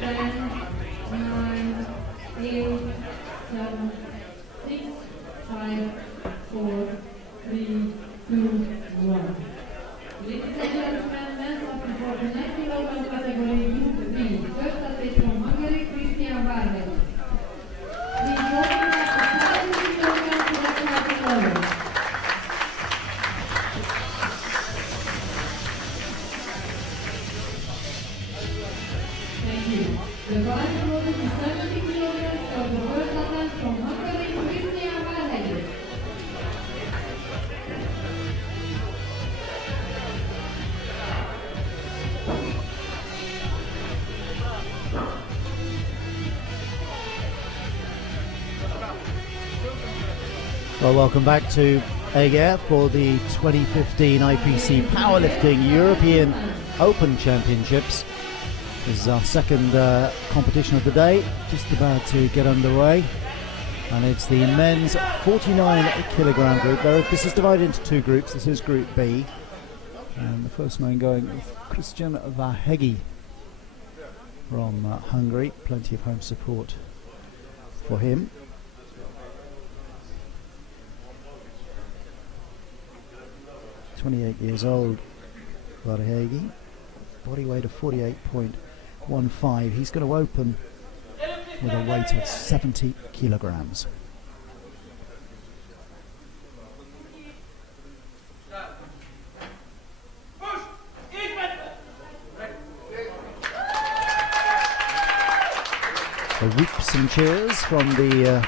10, 9, 8, 7, 6, 5, 4, 3, 2, 1. Ladies and gentlemen, men's up for the 90 kg category Group B. First athlete from Hungary, Christian Vargas. He's walking at the 70 kg to the category. Thank you. The prize goes to 70 kg for the first athlete from Hungary, Christian Vargas. Well, welcome back to Eger for the 2015 IPC Powerlifting European Open Championships. This is our second competition of the day, just about to get underway. And it's the men's 49 kilogram group. This is divided into two groups. This is Group B. And the first man going is Christian Vargas from Hungary. Plenty of home support for him. .28 years old, Vargas, body weight of 48.15. He's going to open with a weight of 70 kilograms. The whoops and cheers from the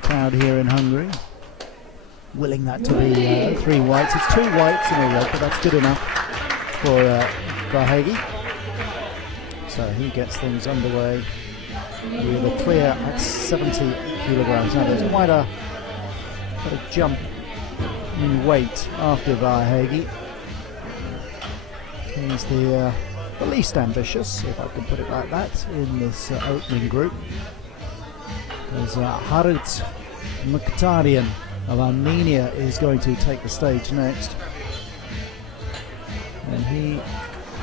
crowd here in Hungary. Willing that to be 3 whites. It's 2 whites and a red, but that's good enough for Vargas. So he gets things underway with a clear at 70 kilograms. Now there's quite a jump in weight after Vargas. He's the least ambitious, if I can put it like that, in this opening group. There's Harit Mkhitaryan of Armenia is going to take the stage next, and he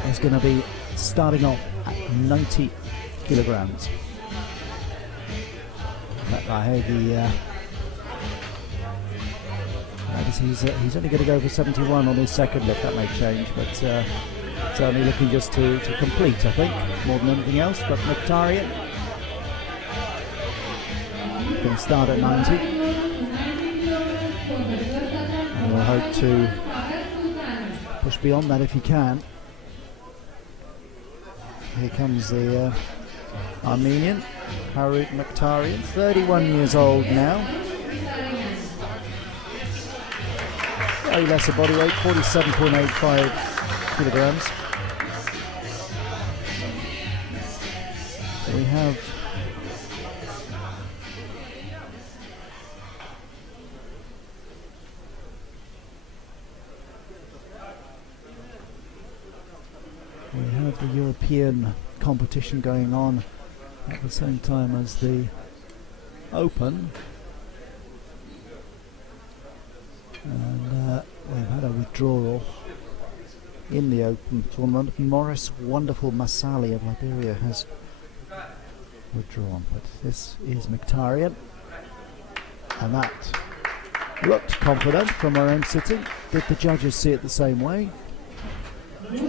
is going to be starting off at 90 kilograms. He's only going to go for 71 on his second lift. That may change, but it's only looking just to complete, I think, more than anything else. But Mkhitaryan going to start at 90. And we'll hope to push beyond that if he can. Here comes the Armenian, Harit Mkhitaryan, 31 years old now. Very lesser body weight, 47.85 kilograms. So we have the European competition going on at the same time as the Open, and we've had a withdrawal in the Open tournament. Morris Wonderful Masali of Liberia has withdrawn, but this is Mkhitaryan, and that looked confident from our own sitting. Did the judges see it the same way?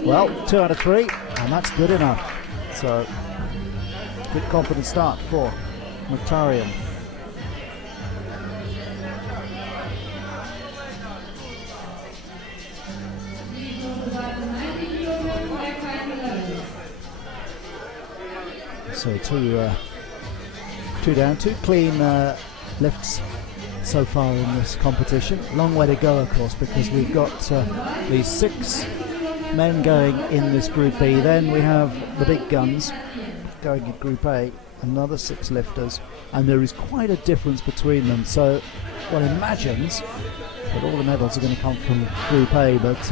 Well, 2 out of 3, and that's good enough. So, good confident start for Mkhitaryan. So two down, 2 clean lifts so far in this competition. Long way to go, of course, because we've got these 6 men going in this Group B. Then we have the big guns going in Group A, another 6 lifters, and there is quite a difference between them. So one imagines that all the medals are going to come from Group A, but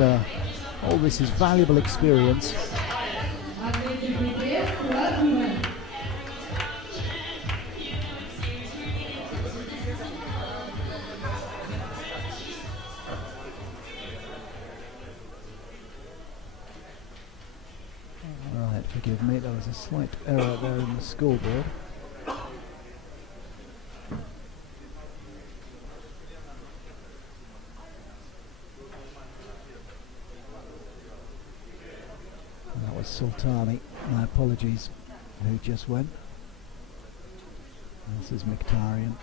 all this is valuable experience. Forgive me, there was a slight error there in the scoreboard. And that was Sultani, my apologies, who just went. This is Mkhitaryan.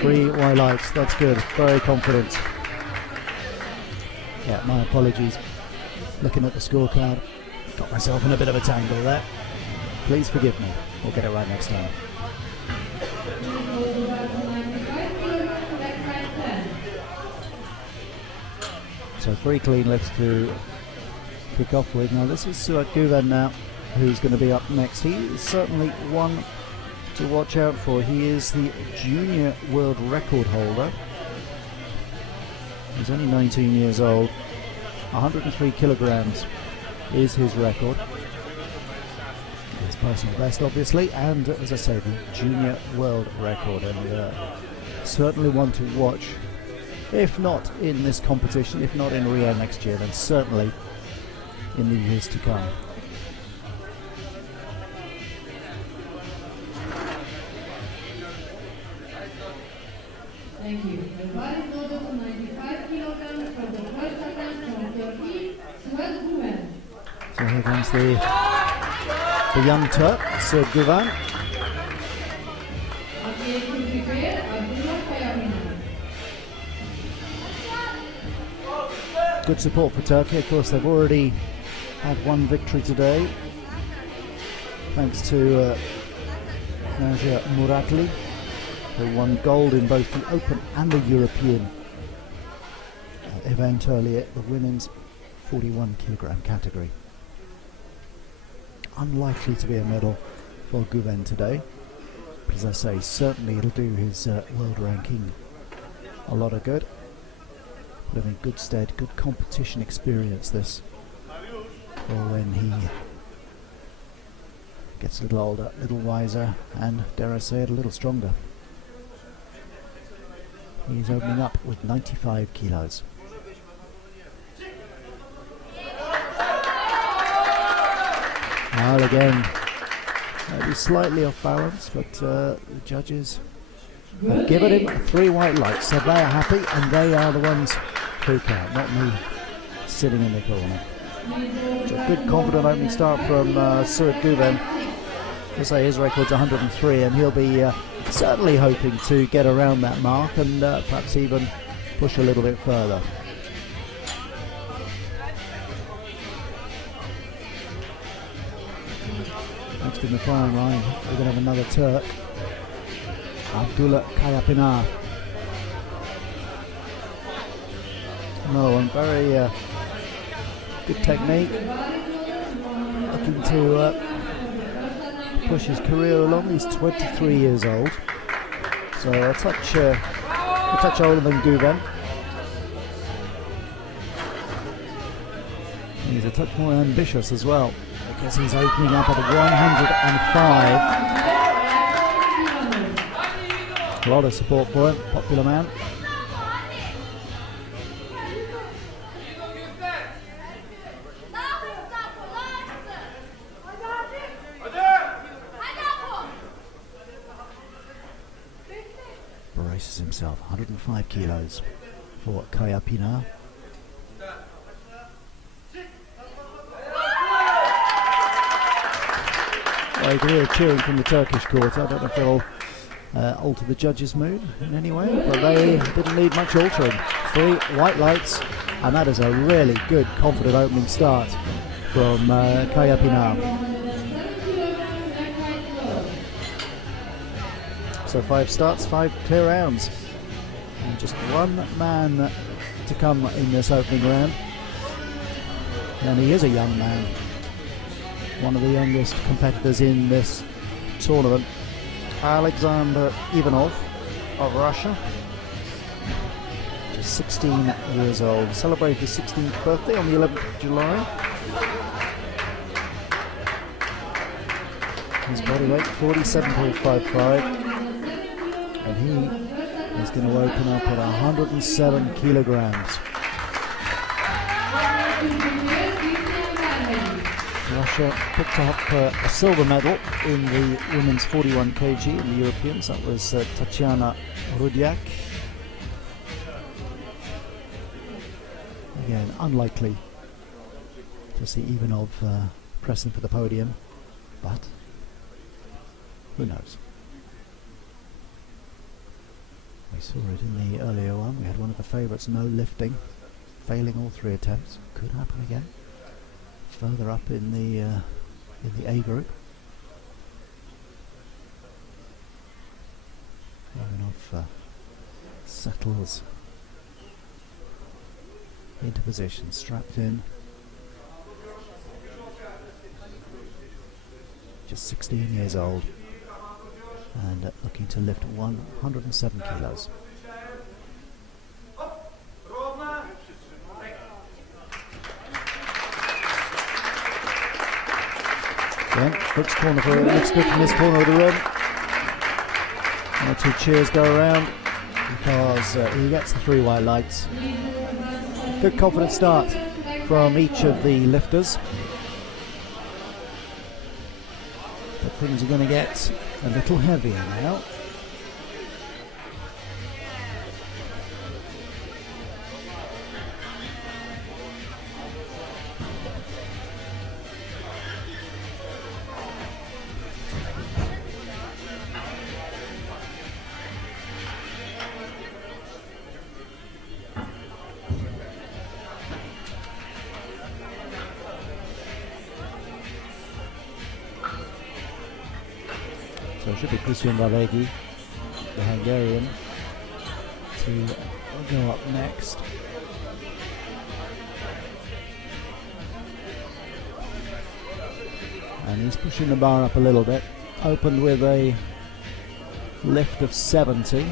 Three white lights, that's good, very confident. Yeah, my apologies. Looking at the scorecard, got myself in a bit of a tangle there. Please forgive me, we'll get it right next time. So 3 clean lifts to kick off with. Now this is Suat Guven now, who's going to be up next. He is certainly one to watch out for. He is the junior world record holder. He's only 19 years old. 103 kilograms is his record. His personal best, obviously, and as I say, the junior world record, and certainly one to watch. If not in this competition, if not in Rio next year, then certainly in the years to come. Thank you. The body total to 95 kilograms for the first attempt from Turkey, Suat Guven. So here comes the young Turk, Suat Guven. Good support for Turkey. Of course, they've already had one victory today, thanks to Naja Muratli, who won gold in both the Open and the European event earlier, the women's 41 kilogram category. Unlikely to be a medal for Guven today, but as I say, certainly it'll do his world ranking a lot of good. Put him in good stead, good competition experience this, for when he gets a little older, a little wiser, and dare I say it, a little stronger. He's opening up with 95 kilos. Well, again, maybe slightly off balance, but the judges have given him 3 white lights, so they are happy, and they are the ones who count, not me sitting in the corner. So a good, confident opening start from Suat Guven. As I say, his record's 103, and he'll be certainly hoping to get around that mark and perhaps even push a little bit further. Next in the firing line, we're going to have another Turk, Abdullah Kayapinar. Another one, very good technique, looking to push his career along. He's 23 years old, so a touch older than Guven. He's a touch more ambitious as well, because he's opening up at 105. A lot of support for him, popular man. Braces himself, 105 kilos for Kayapinar. Well, you can hear cheering from the Turkish court. I don't know if they'll alter the judges' mood in any way, but they didn't need much altering. 3 white lights, and that is a really good, confident opening start from Kayapinar. So 5 starts, 5 clear rounds, and just one man to come in this opening round, and he is a young man, one of the youngest competitors in this tournament, Alexander Ivanov of Russia, just 16 years old, celebrated his 16th birthday on the 11th of July. His body weight 47.55, and he is going to open up at 107 kilograms. Russia picked up a silver medal in the women's 41 kg in the Europeans. That was Tatiana Rudiak. Again, unlikely to see Ivanov pressing for the podium, but who knows? We saw it in the earlier one. We had one of the favourites no lifting, failing all 3 attempts. Could happen again. Further up in the A group. Ivanov settles into position, strapped in. Just 16 years old and looking to lift 107 kilos. Again, looks good from this corner of the room. 1 or 2 cheers go around because he gets the 3 white lights. Good confident start from each of the lifters. But things are going to get a little heavier now. So it should be Christian Valegi, the Hungarian, to go up next. And he's pushing the bar up a little bit. Opened with a lift of 70.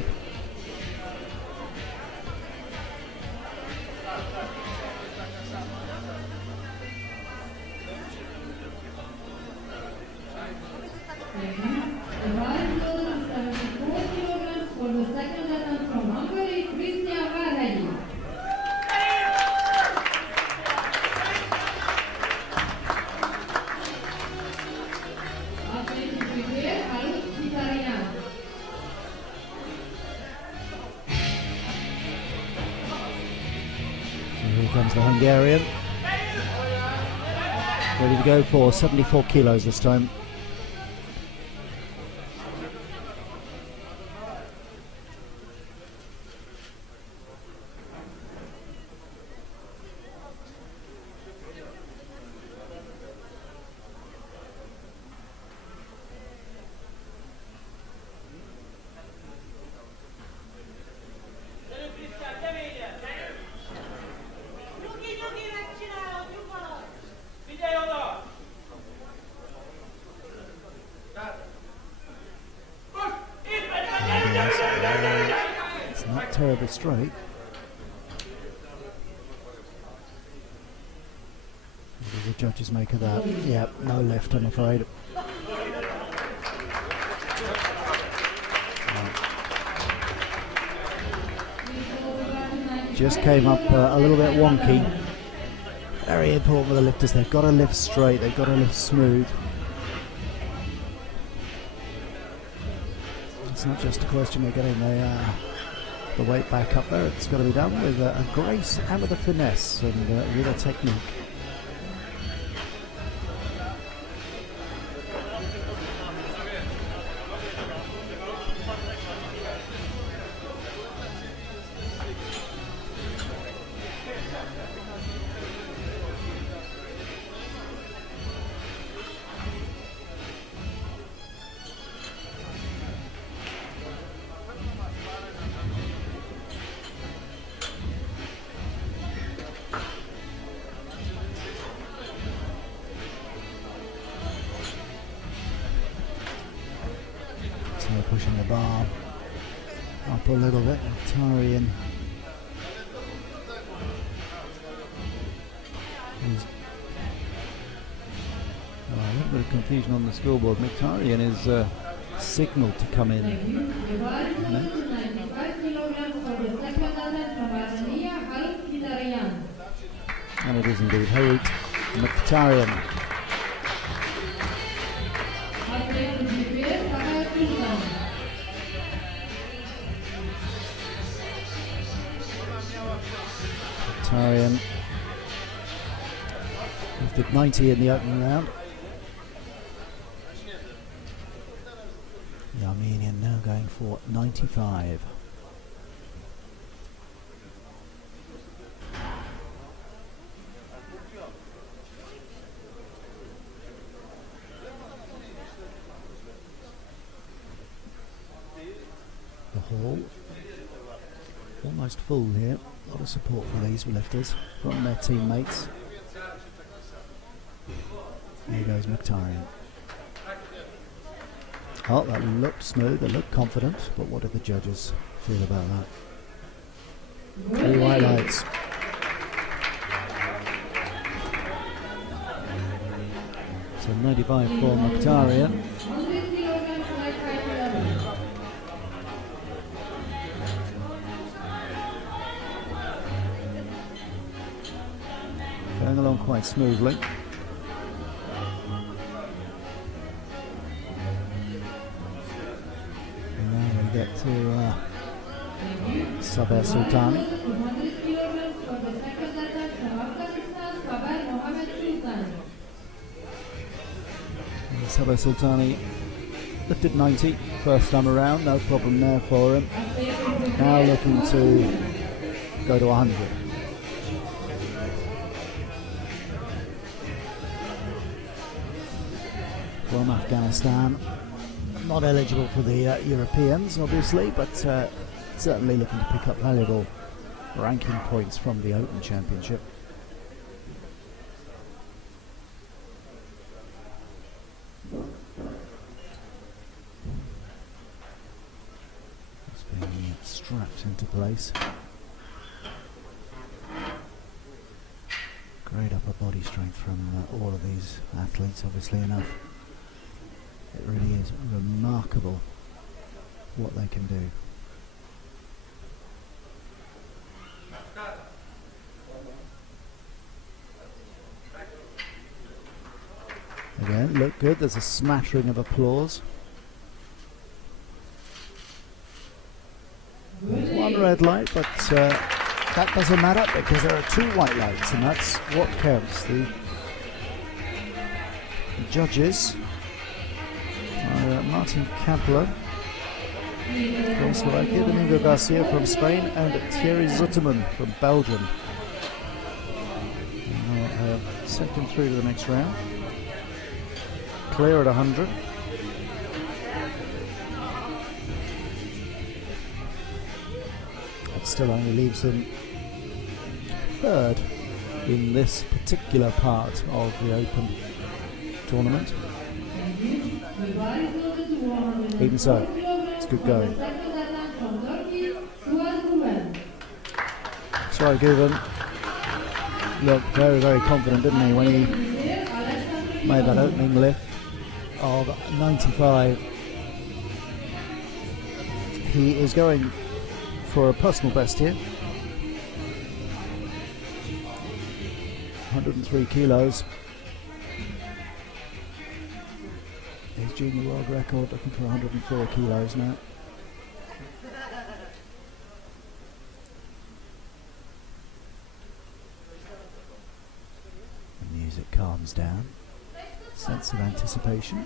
Here comes the Hungarian, ready to go for 74 kilos this time. It's not terribly straight. What do the judges make of that? Yep, no lift, I'm afraid. Just came up a little bit wonky. Very important for the lifters. They've got to lift straight, they've got to lift smooth. It's not just a question of getting the weight back up there. It's got to be done with a grace and with a finesse and with a technique. Pushing the bar up a little bit. Tarian bit of confusion on the scoreboard. Mkhitaryan is signalled to come in next. And it is indeed Harit Mkhitaryan. Mkhitaryan lifted 90 in the opening round. The Armenian now going for 95. The hall almost full here. A lot of support for these lifters from their teammates. Here goes Mkhitaryan. Oh, that looked smooth, it looked confident, but what did the judges feel about that? 3 white lights. So 95 for Mkhitaryan. Going along quite smoothly. Get to Saber Sultani. Saber Sultani lifted 90 first time around, no problem there for him. Now looking to go to 100. From Afghanistan. Not eligible for the Europeans, obviously, but certainly looking to pick up valuable ranking points from the Open Championship. It's being strapped into place. Great upper body strength from all of these athletes, obviously enough. It really is remarkable what they can do. Again, look good. There's a smattering of applause. There's one red light, but that doesn't matter because there are 2 white lights, and that's what counts. The judges. Martin Kampler from Slovakia, Domingo Garcia from Spain, and Thierry Zutterman from Belgium. Sent him through to the next round. Clear at 100. That still only leaves him 3rd in this particular part of the Open tournament. Even so, it's good going. Sorry, Guven looked very, very confident, didn't he, when he made that opening lift of 95. He is going for a personal best here. 103 kilos. His junior world record, looking for 104 kilos now. The music calms down. Sense of anticipation.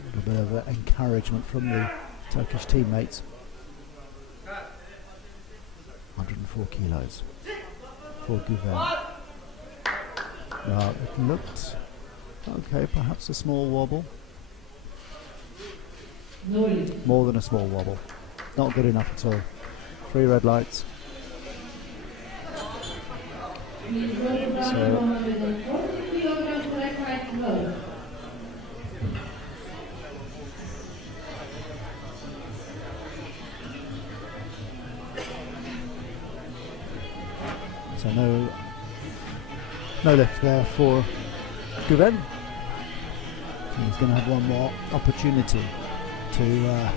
A little bit of encouragement from the Turkish teammates. 104 kilos for Guven. It looked okay, perhaps a small wobble. More than a small wobble. Not good enough at all. 3 red lights. So no lift there for Guven. He's going to have one more opportunity to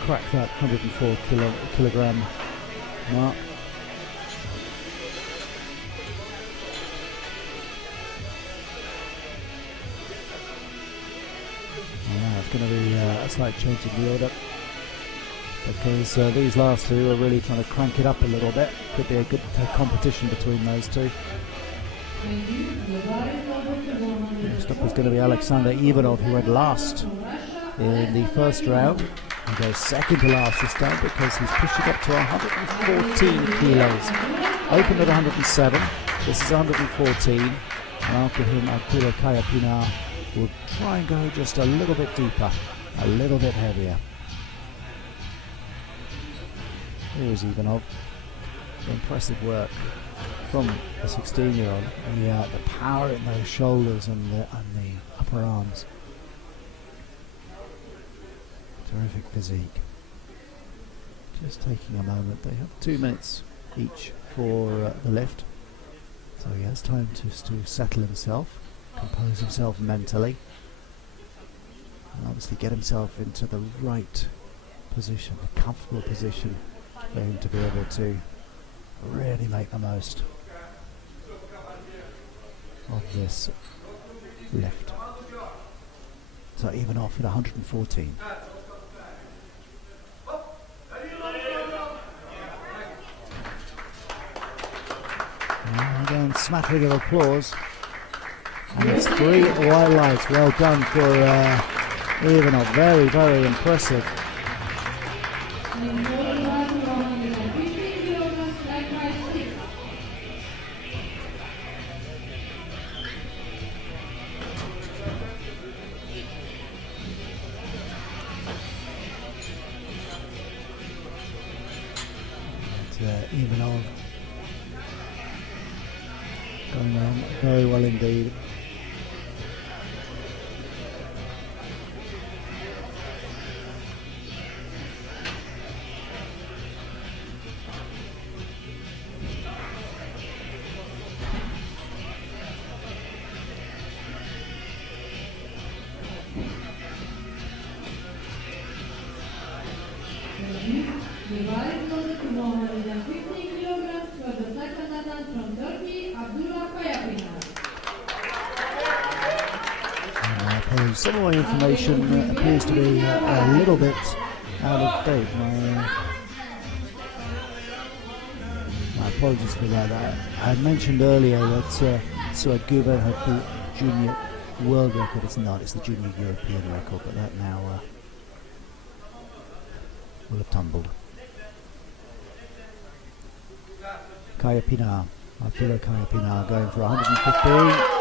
crack that 104 kilogram mark. Now it's going to be a slight change in the order, because these last two are really trying to crank it up a little bit. Could be a good competition between those two. Next up is going to be Alexander Ivanov, who went last in the first round. He goes second to last this time because he's pushing up to 114 kilos. Opened at 107, this is 114. And after him, Abdullah Kayapina will try and go just a little bit deeper, a little bit heavier. Here's Ivanov. Impressive work from a 16-year-old. The power in those shoulders and the upper arms. Terrific physique. Just taking a moment. They have 2 minutes each for the lift, so he has time to settle himself, compose himself mentally, and obviously get himself into the right position, a comfortable position for him to be able to really make the most of this lift. So even off at 114. And again, smattering of applause. And it's 3 white lights. Well done for Ivanov. Very, very impressive. Ivanov going on very well indeed. Some of my information appears to be a little bit out of date. My apologies for that. I mentioned earlier that Suad Guven had the junior world record. It's not, it's the junior European record, but that now will have tumbled. Kayapina, Abdullah Kayapina going for 115.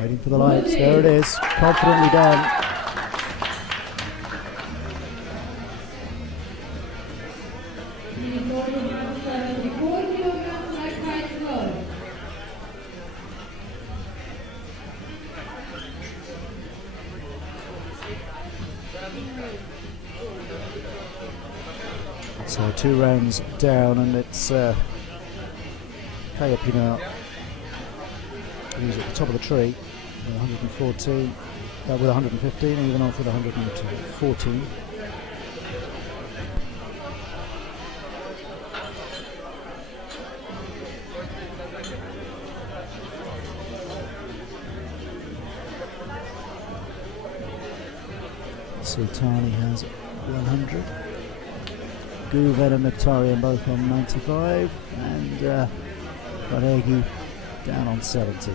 Waiting for the lights, there it is, confidently done. So 2 rounds down, and it's Kayapina who's at the top of the tree with 114, with 115, even off with 114. Sultani has 100. Guven and Mkhitaryan both on 95, and Eger down on 70.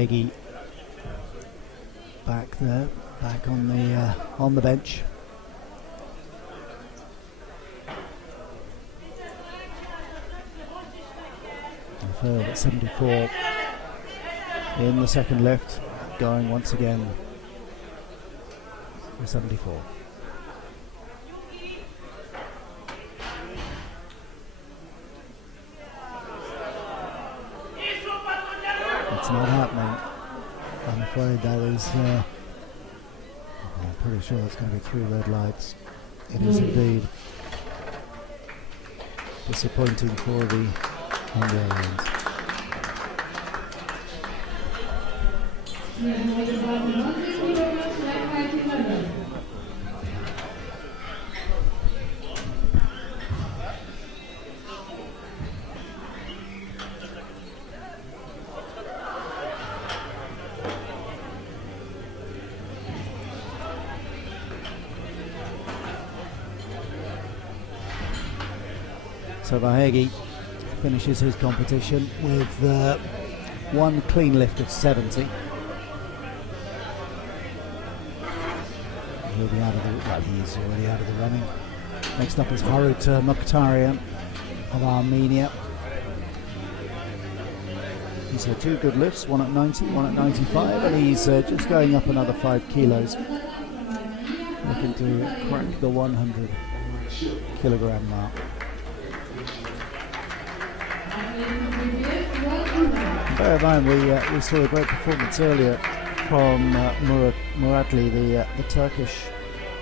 Eger back there, back on the bench. And failed at 74 in the second lift, going once again for 74. It's not happening. I'm afraid that is, I'm pretty sure it's going to be 3 red lights. It is indeed disappointing for the Hungarians. So Eger finishes his competition with one clean lift of 70. He'll be out of the, well, he's already out of the running. Next up is Harut Mokhtarian of Armenia. He's had 2 good lifts, one at 90, one at 95, and he's just going up another 5 kilos. Looking to crack the 100 kilogram mark. Bear in mind, we saw a great performance earlier from Muratli, the Turkish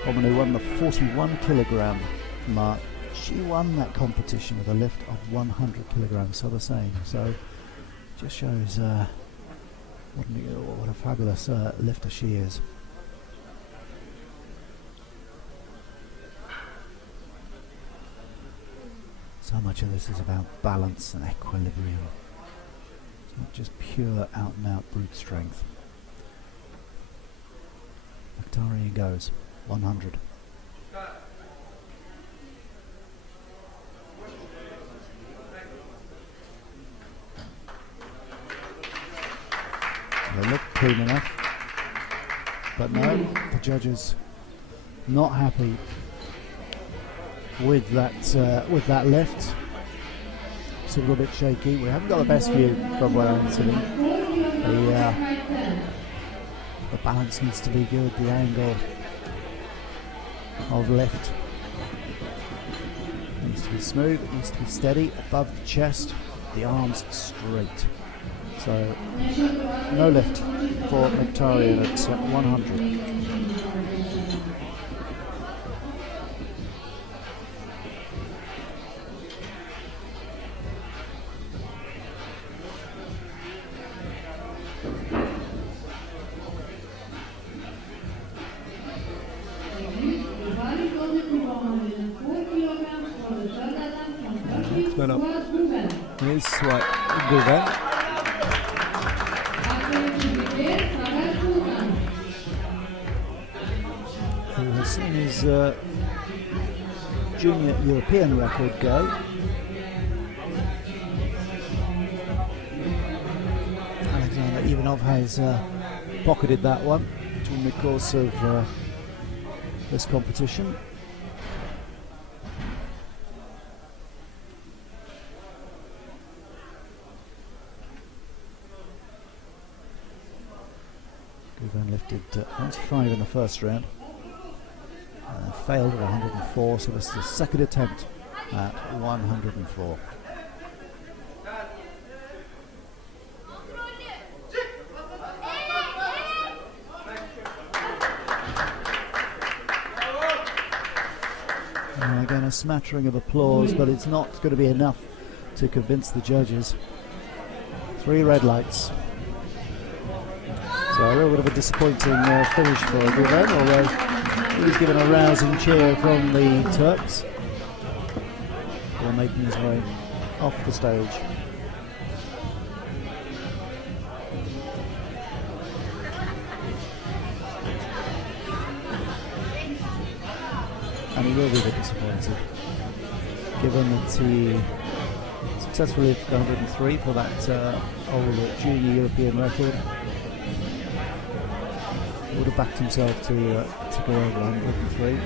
woman who won the 41 kilogram mark. She won that competition with a lift of 100 kilograms, so the same. So just shows what a fabulous lifter she is. So much of this is about balance and equilibrium. It's not just pure out and out brute strength. Mokhtarian goes 100. They look clean enough, but no, the judges not happy with that lift. It's a little bit shaky. We haven't got the best view from where I'm sitting. The balance needs to be good. The angle of lift needs to be smooth. It needs to be steady above the chest. The arms straight. So no lift for Mokhtarian at 100. Is Swat Guven. Who has seen his junior European record go. Alexander Ivanov has pocketed that one during the course of this competition. Guven lifted 95 in the first round and failed at 104, so this is the second attempt at 104. And again, a smattering of applause, but it's not going to be enough to convince the judges. 3 red lights. So a little bit of a disappointing finish for Guven, although he's given a rousing cheer from the Turks. They're making his way off the stage. And he will be a bit disappointed, given that he successfully lifted 103 for that old junior European record. would have backed himself to go over 103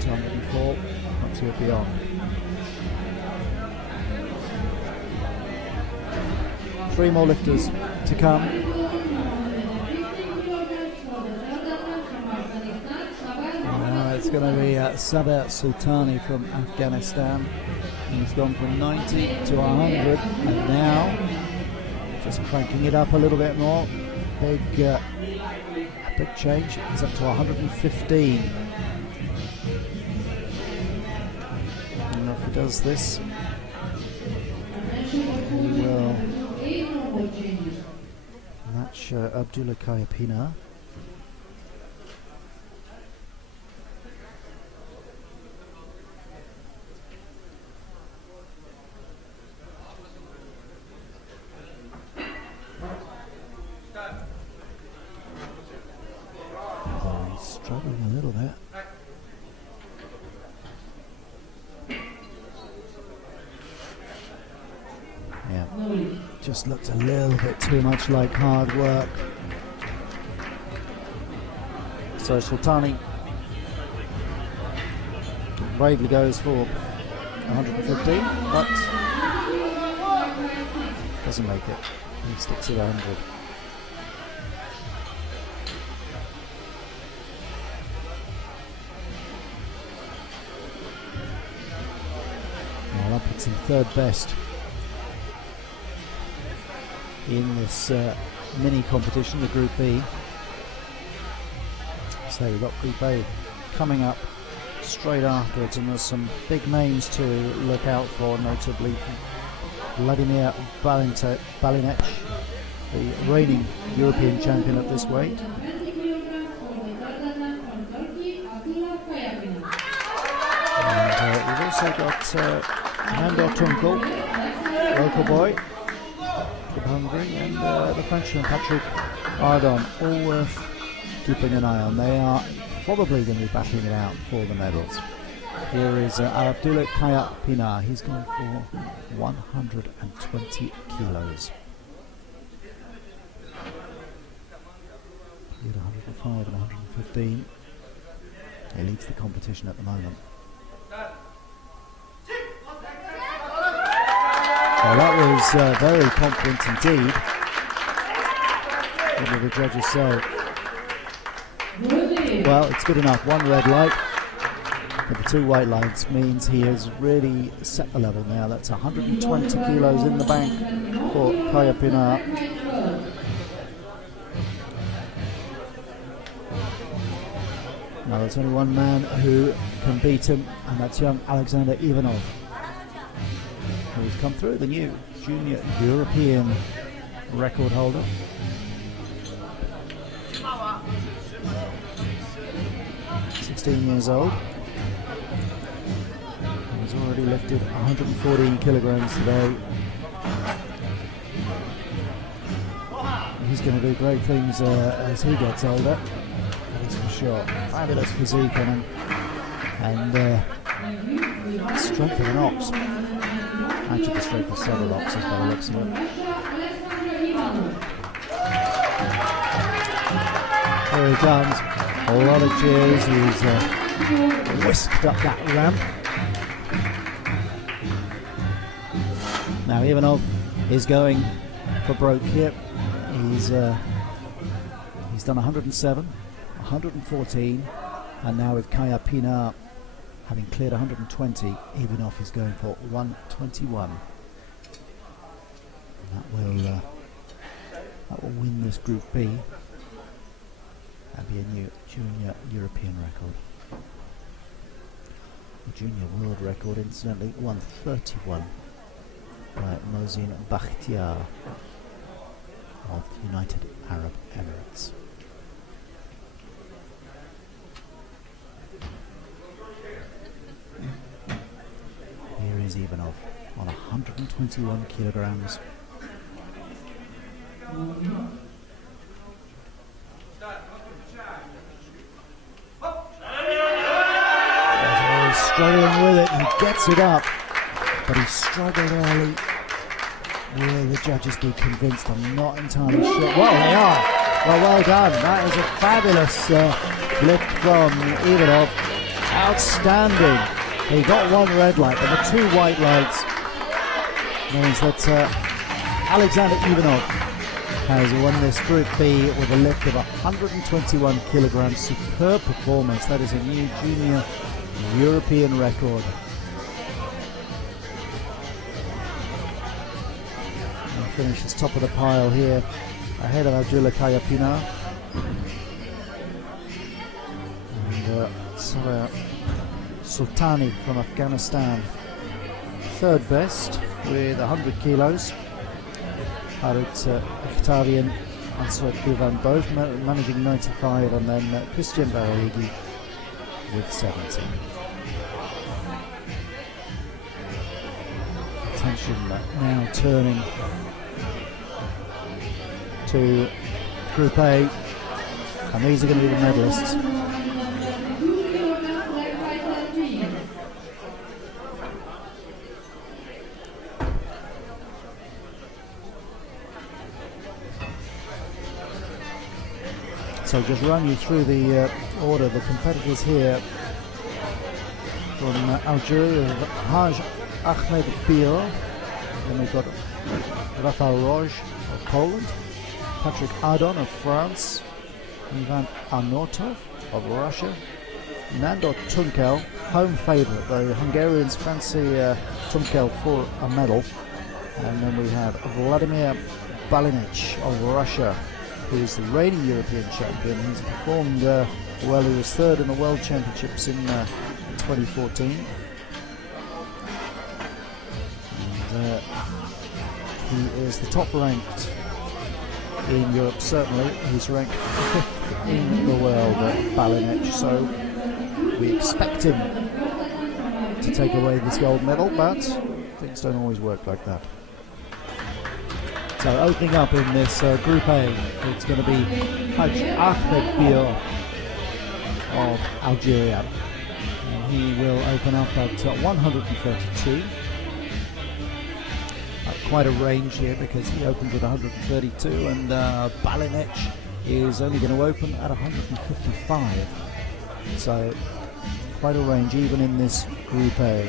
to 104 once he would be on. 3 more lifters to come. It's going to be Saber Sultani from Afghanistan. He's gone from 90 to 100, and now just cranking it up a little bit more. Big change. He's up to 115. And if he does this, he will match Abdullah Kayapina. Struggling a little bit. Yeah, just looked a little bit too much like hard work. So Sultani bravely goes for 115, but doesn't make it. He sticks at 100. That puts him third best in this mini competition, the Group B. So we've got Group A coming up straight afterwards, and there's some big names to look out for, notably Vladimir Balinec, the reigning European champion at this weight. And we've also got Nando Tunkel, local boy from Hungary, and the Frenchman Patrick Ardon, all worth keeping an eye on. They are probably going to be battling it out for the medals. Here is Abdullah Kayapina. He's going for 120 kilos. He had 105 and 115. He leads the competition at the moment. Well, that was very confident indeed. What do the judges say? Well, it's good enough. 1 red light, but the 2 white lights means he has really set the level now. That's 120 kilos in the bank for Kayapina. Now there's only one man who can beat him, and that's young Alexander Ivanov, who's come through, the new junior European record holder. He's 16 years old. He's already lifted 114 kilograms today. He's going to do great things as he gets older, that is for sure. Fabulous physique on him, and strength of an ox. Actually, the strength of several oxes by the looks of it. Here he comes. A lot of cheers. He's whisked up that ramp. Now Ivanov is going for broke here. He's done 107, 114, and now with Kayapina having cleared 120, Ivanov is going for 121. That will win this Group B. That'll be a new junior European record. The junior world record, incidentally, 131 by Mohsin Bakhtiar of the United Arab Emirates. Here is Ivanov on 121 kilograms. He's struggling with it, he gets it up, but he struggled early. Will the judges be convinced? I'm not entirely sure. Well, they are. Well done. That is a fabulous lift from Ivanov. Outstanding. He got one red light, but the two white lights means that Alexander Ivanov has won this Group B with a lift of 121 kilograms. Superb performance. That is a new junior European record. And finishes top of the pile here, ahead of Abdullah Kayapina. And Sarah Sultani from Afghanistan, third best with 100 kilos. Harit Octavian and Suat Divan both managing 95, and then Christian Baraligi with 70. Attention now turning to Group A, and these are going to be the medalists. So just run you through the order. The competitors here from Algeria, Haj Ahmed Bir. Then we've got Rafael Roj of Poland, Patrick Adon of France, Ivan Arnotov of Russia, Nando Tunkel, home favourite. The Hungarians fancy Tunkel for a medal. And then we have Vladimir Balinic of Russia, who is the reigning European champion. He's performed well. He was third in the World Championships in 2014. And he is the top ranked in Europe, certainly. He's ranked 5th in the world at Balinic, so we expect him to take away this gold medal, but things don't always work like that. So opening up in this Group A, it's going to be Haj Ahmed Bir of Algeria. And he will open up at 132. Quite a range here because he opened with 132, and Balinic is only going to open at 155. So quite a range even in this Group A.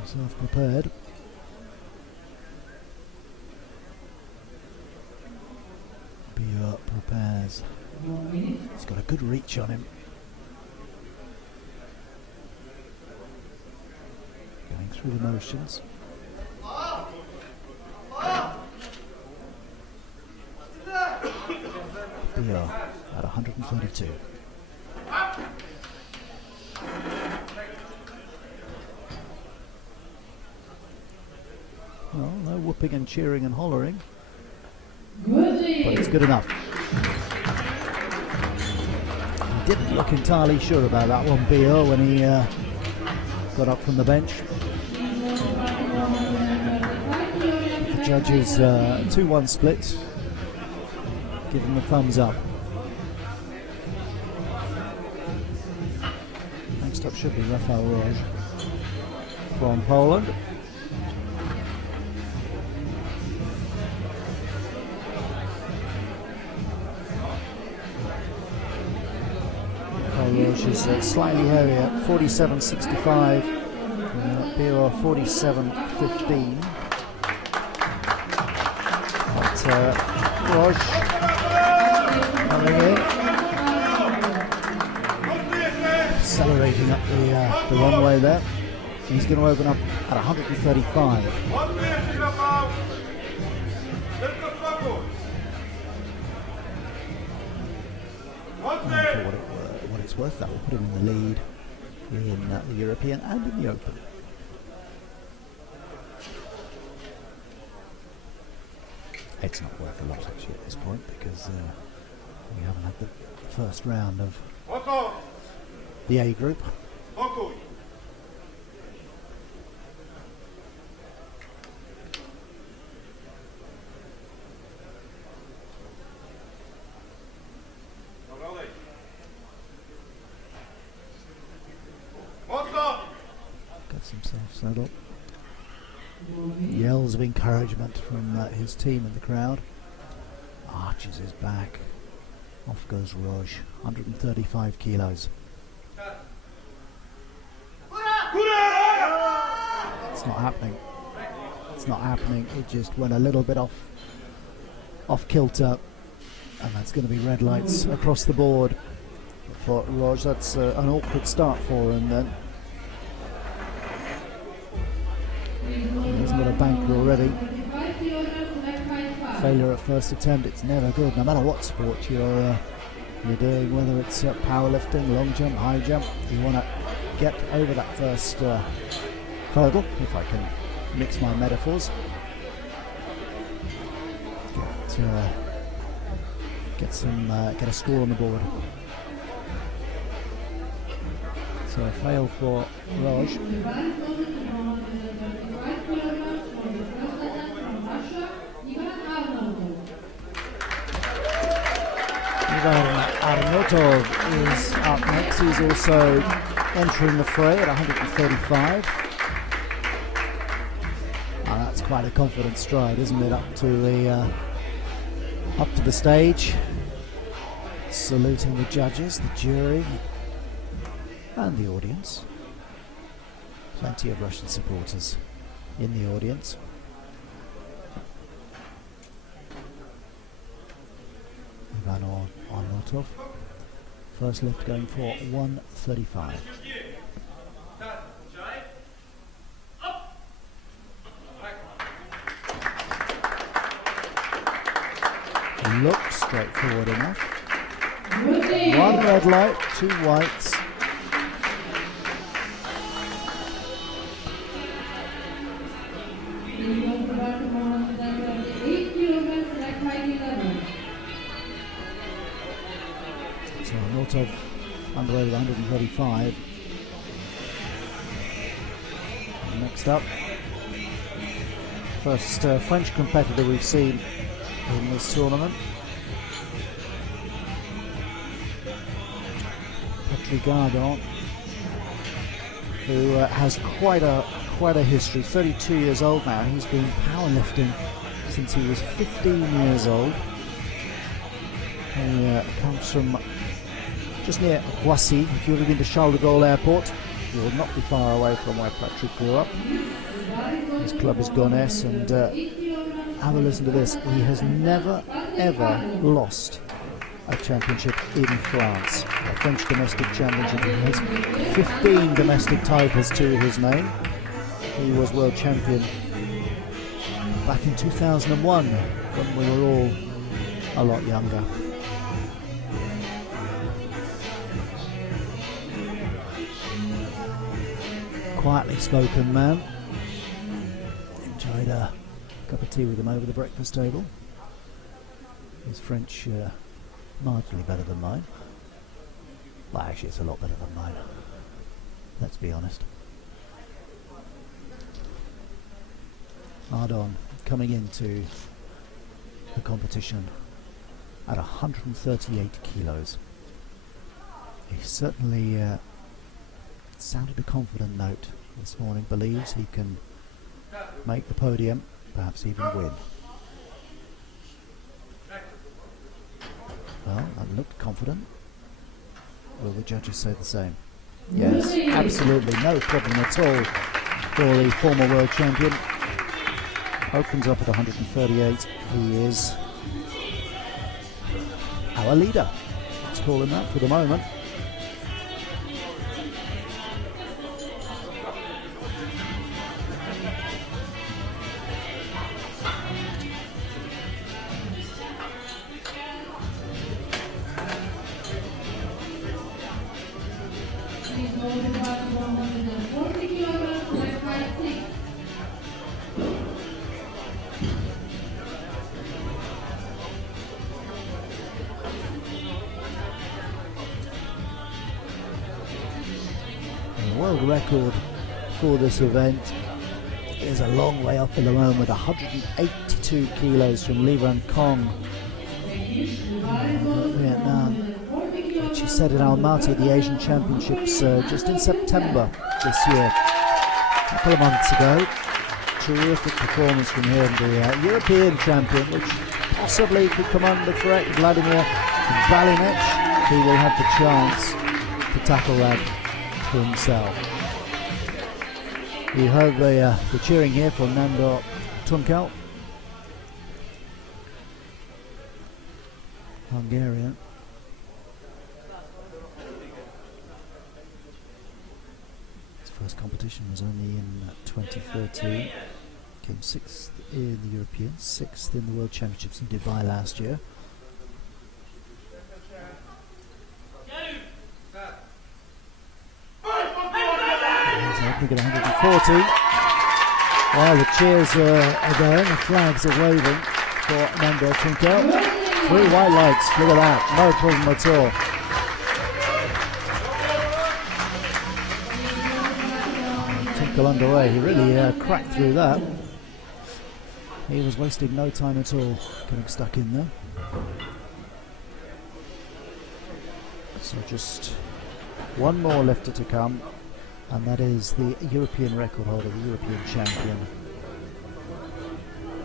Himself prepared. Bir prepares. He's got a good reach on him. Going through the motions. Bir at 132. Well, no whooping and cheering and hollering, but it's good enough. He didn't look entirely sure about that one, Bir, when he got up from the bench. The judges 2-1 split. Give him a thumbs up. Next up should be Rafael Roj from Poland. Roj is slightly heavier, 47.65. Bir 47.15. But Roj coming in, accelerating up the runway there. He's going to open up at 135. For what it's worth, that will put him in the lead in the European and in the Open. It's not worth a lot actually at this point because we haven't had the first round of the A group. Gets himself settled. Yells of encouragement from his team in the crowd. Arches his back. Off goes Roj, 135 kilos. It's not happening. It's not happening. It just went a little bit off kilter, and that's going to be red lights across the board for Roj. That's an awkward start for him then. He's got a banker already. Failure at first attempt, it's never good, no matter what sport you're doing, whether it's powerlifting, long jump, high jump. You want to get over that first hurdle, if I can mix my metaphors. Get a score on the board. So a fail for Raj. Ivan Arnotov is up next. He's also entering the fray at 135. That's quite a confident stride, isn't it? Up to the stage, saluting the judges, the jury, and the audience. Plenty of Russian supporters in the audience. Ivan Arnotov, first lift going for 135. Looks straightforward enough. One red light, two whites. So Arnotov underway with 135. Next up, first French competitor we've seen in this tournament. Patrick Gardon, who has quite a history. 32 years old now. He's been powerlifting since he was 15 years old. He comes from just near Roissy. If you've ever been to Charles de Gaulle Airport, you will not be far away from where Patrick grew up. His club is Gonesse, and have a listen to this. He has never ever lost a championship in France, a French domestic championship. He has 15 domestic titles to his name. He was world champion back in 2001 when we were all a lot younger. Quietly spoken man. Enjoyed a cup of tea with him over the breakfast table. His French marginally better than mine. Well, actually it's a lot better than mine, let's be honest. Ardon coming into the competition at 138 kilos. He certainly sounded a confident note this morning. Believes he can make the podium, perhaps even win. Well, that looked confident. Will the judges say the same? Yes, absolutely, no problem at all for the former world champion. Opens up at 138. He is our leader. Let's call him that for the moment. world record for this event is a long way off at the moment, 182 kilos from Lee Van Kong, Vietnam, which he set in Almaty at the Asian Championships just in September this year. A couple of months ago. Terrific performance from him, the European champion, which possibly could come under threat. Vladimir Balinec, he will have the chance to tackle that himself. We heard the cheering here for Nando Tunkel, Hungarian. His first competition was only in 2013. Came 6th in the European, 6th in the World Championships in Dubai last year. Opening at 140. Well, the cheers are going, the flags are waving for Nando Tunkel. 3 white lights, look at that, no problem at all. Tunkel underway, he really cracked through that. He was wasting no time at all, getting stuck in there. So just one more lifter to come, and that is the European record holder, the European champion,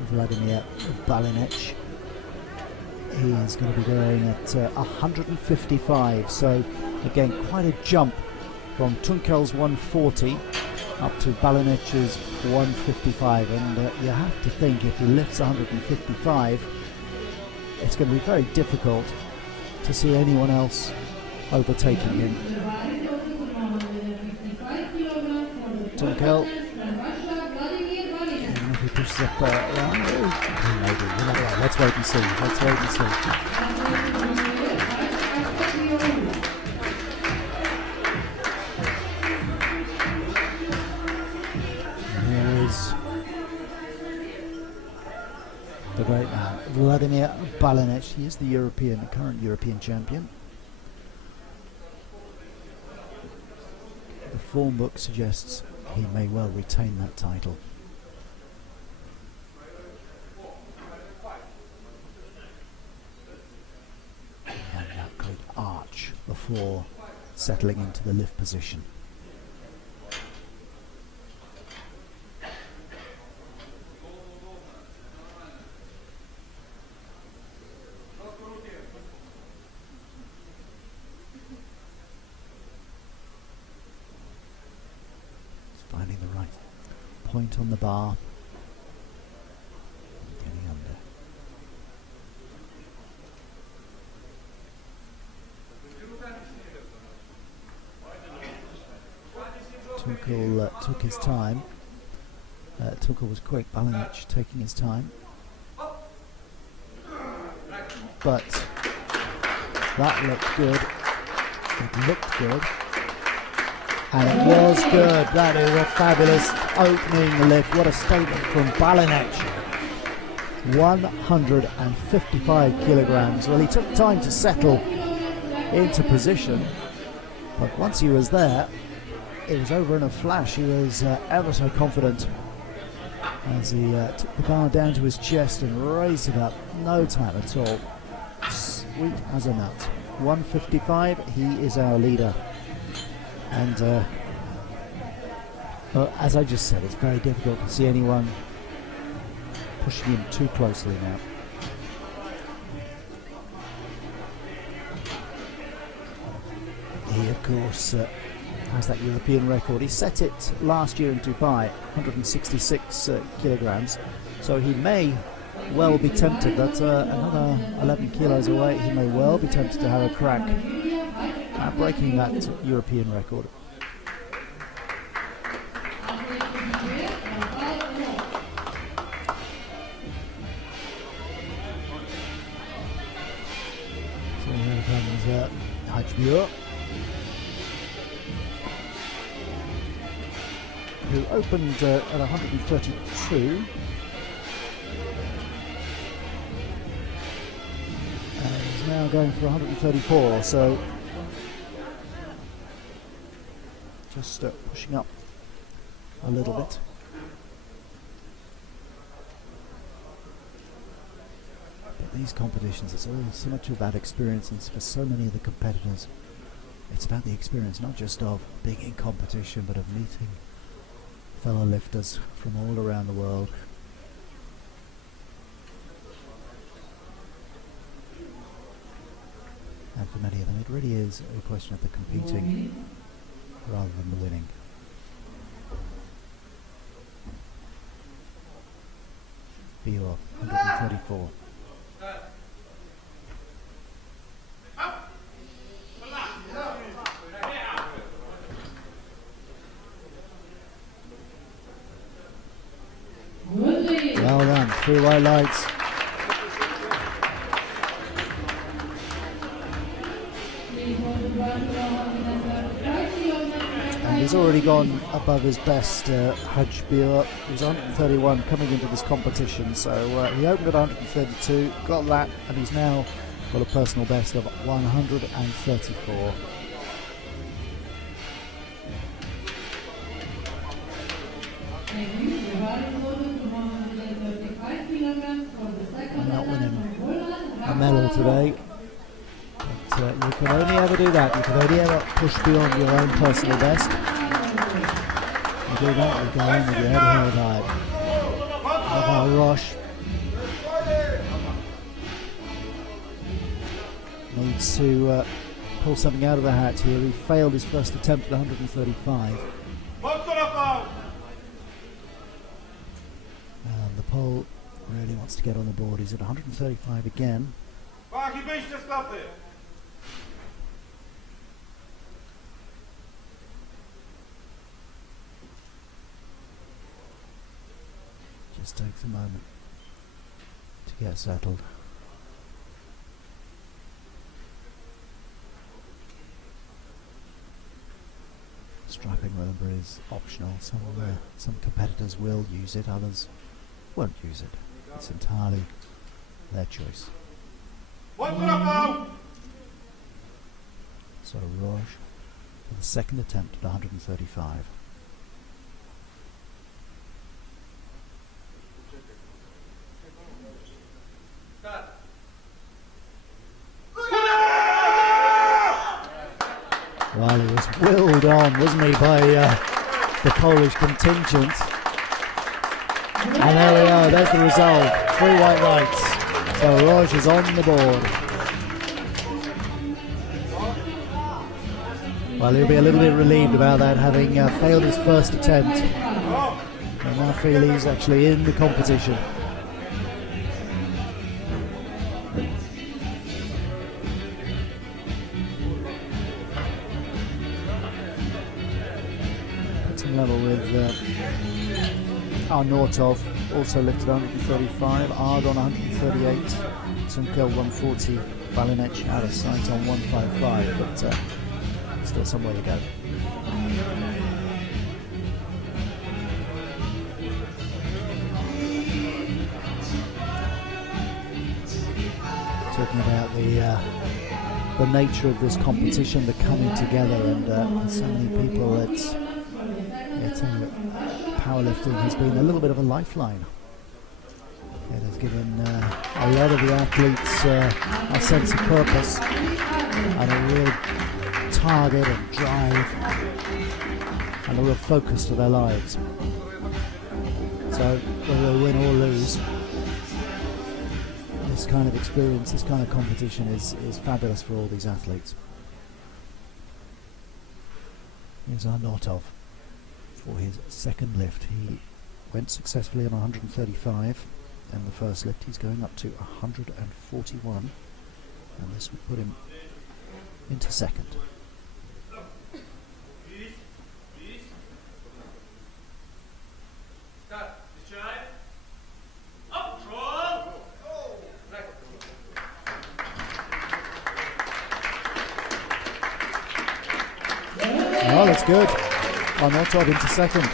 Vladimir Balinec. He is going to be going at 155, so again quite a jump from Tunkel's 140 up to Balinec's 155, and you have to think if he lifts 155, it's going to be very difficult to see anyone else overtaking him. Tunkel, even if he pushes up maybe, let's wait and see, let's wait and see. The great man, Vladimir Balinec. He is the current European champion. The form book suggests he may well retain that title. And that great arch before settling into the lift position. Finding the right point on the bar, getting under. Tunkel took his time. Tunkel was quick, Balinec taking his time. But that looked good. It looked good. And it was good. That is a fabulous opening lift. What a statement from Balinec. 155 kilograms. Well, he took time to settle into position, but once he was there, it was over in a flash. He was ever so confident as he took the bar down to his chest and raised it up. No time at all. Sweet as a nut. 155. He is our leader. And as I just said, it's very difficult to see anyone pushing him too closely now. He, of course, has that European record. He set it last year in Dubai, 166 kilograms. So he may well be tempted. That's another 11 kilos away. He may well be tempted to have a crack at breaking that European record. So here comes Hajbur, who opened at 132. And is now going for 134, so just pushing up a little bit. But these competitions, it's all so much about experience, and for so many of the competitors, it's about the experience, not just of being in competition, but of meeting fellow lifters from all around the world. And for many of them, it really is a question of the competing rather than the winning. BO 134. Well done, 3 white lights. And he's already gone above his best, Hajj Bior. He was 131 coming into this competition, so he opened at 132, got that, and he's now got a personal best of 134. Not winning a medal today, but you can only ever do that. You can only ever push beyond your own personal best. You do that, you go in with your head held high. Look how Roche needs to pull something out of the hat here. He failed his first attempt at 135. And the pole really wants to get on the board. He's at 135 again. Just takes a moment to get settled. Striping, remember, is optional. Some competitors will use it, others won't use it. It's entirely their choice. So Roche for the second attempt at 135. Well, he was willed on, wasn't he, by the Polish contingent. And there we are, there's the result. 3 white lights. So Roche is on the board. Well, he'll be a little bit relieved about that, having failed his first attempt. And now feel he's actually in the competition. Level with Arnautov, also lifted 135, Ard on 138, Tunkel 140, Balinec out of sight on 155, but still some way to go. Talking about the nature of this competition, the coming together, and so many people powerlifting has been a little bit of a lifeline. It has given a lot of the athletes a sense of purpose and a real target and drive and a real focus to their lives. So whether they win or lose, this kind of experience, this kind of competition is fabulous for all these athletes. Here's Arnautov. For his second lift, he went successfully on 135 in the first lift. He's going up to 141, and this would put him into second. Oh, that's good. Arnautov into second.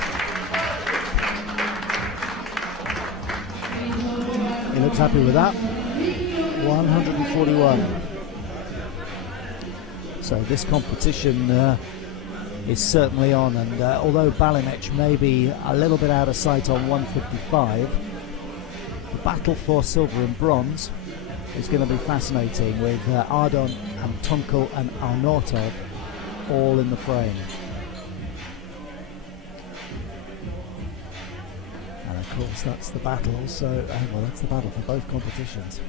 He looks happy with that. 141. So this competition is certainly on, and although Balinic may be a little bit out of sight on 155, the battle for silver and bronze is going to be fascinating, with Ardon and Tunkel and Arnautov all in the frame. And of course that's the battle also, well, that's the battle for both competitions.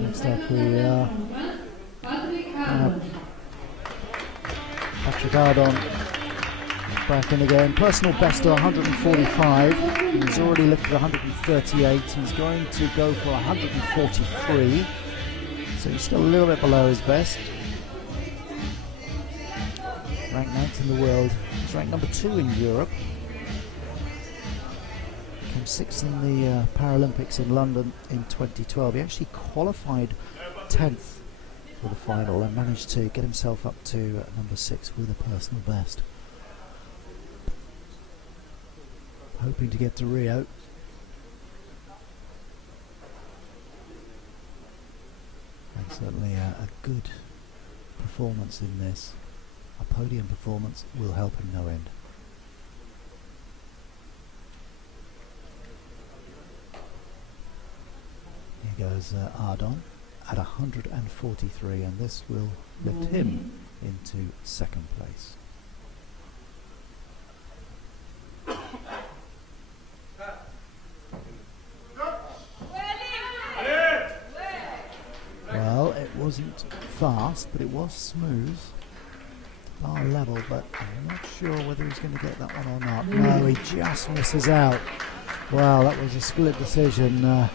Next up we Patrick Ardon back in the game. Personal best of 145. He's already lifted 138. He's going to go for 143. So he's still a little bit below his best. Ranked 9th in the world. He's ranked number 2 in Europe. Came 6th in the Paralympics in London in 2012. He actually qualified 10th for the final and managed to get himself up to number 6 with a personal best. Hoping to get to Rio. And certainly a good performance in this. A podium performance will help him no end. Here goes Ardon at 143, and this will lift him into 2nd place. Well, it wasn't fast, but it was smooth. Bar level, but I'm not sure whether he's going to get that one or not. No, he just misses out. Well, that was a split decision.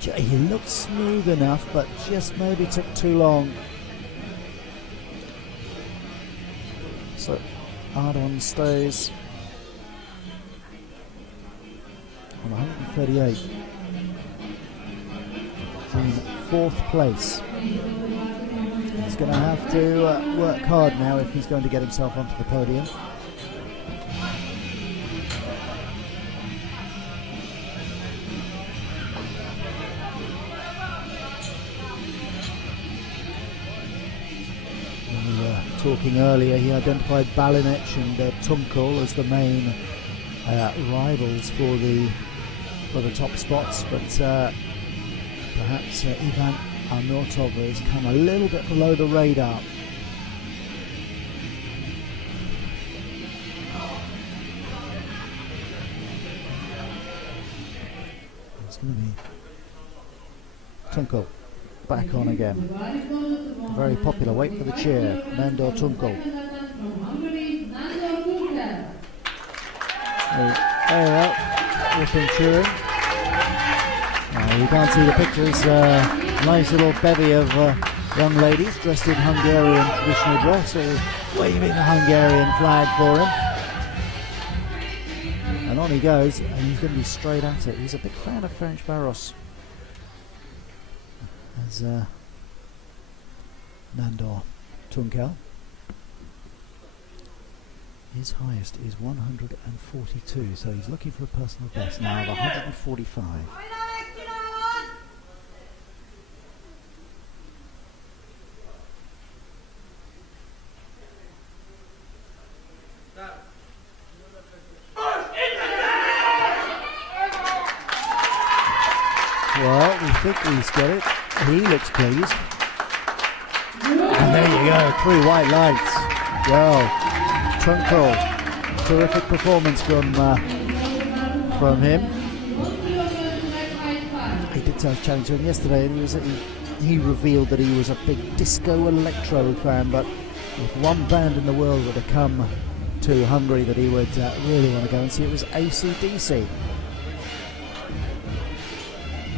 He looked smooth enough, but just maybe took too long. So Ardon stays on 138 in 4th place. He's going to have to work hard now if he's going to get himself onto the podium. Talking earlier, he identified Balinic and Tunkel as the main rivals for the top spots, but perhaps Ivan Arnautov has come a little bit below the radar. It's going to be Tunkel back on again. Very popular. Wait for the cheer. Nandor Tunkel. Ripping cheering. You can't see the pictures. Nice little bevy of young ladies dressed in Hungarian traditional dress, waving the Hungarian flag for him. And on he goes, and he's going to be straight at it. He's a big fan of Ferencváros. As Nandor Tunkel. His highest is 142, so he's looking for a personal best now of 145. Well, we think he's got it. He looks pleased. And there you go, 3 white lights. Well, Tunkel, terrific performance from him. He did tell us chatting to him yesterday, and he revealed that he was a big disco electro fan, but if one band in the world were to come to Hungary that he would really want to go and see, it was AC/DC.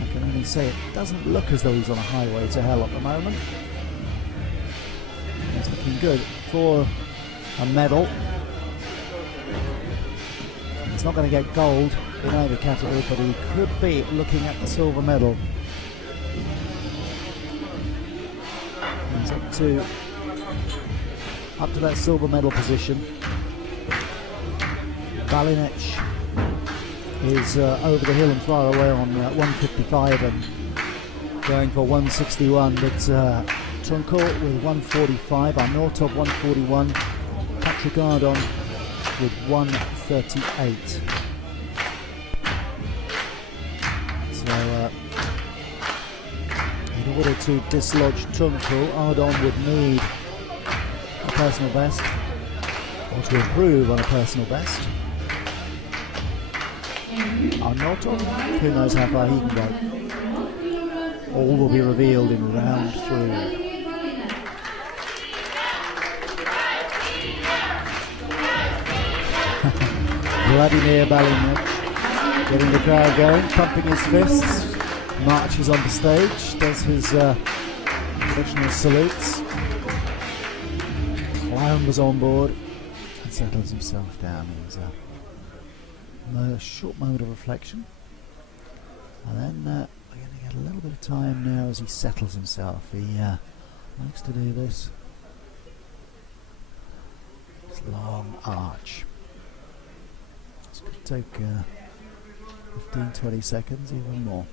I can only say it doesn't look as though he's on a highway to hell at the moment. He's looking good for a medal. He's not going to get gold in either category, but he could be looking at the silver medal. He's up to that silver medal position. Balinec is over the hill and far away on 155 and going for 161, but Tunko with 145, Arnautov 141, Patrick Ardon with 138. So in order to dislodge Tunko, Ardon would need a personal best, or to improve on a personal best. Arnautov, who knows how far he can go. All will be revealed in round 3. Vladimir Balinec getting the crowd going, pumping his fists, marches on the stage, does his traditional salutes, clambers on board and settles himself down. He's a short moment of reflection, and then we're going to get a little bit of time now as he settles himself. He likes to do this long arch. It's going to take 15-20 seconds, even more.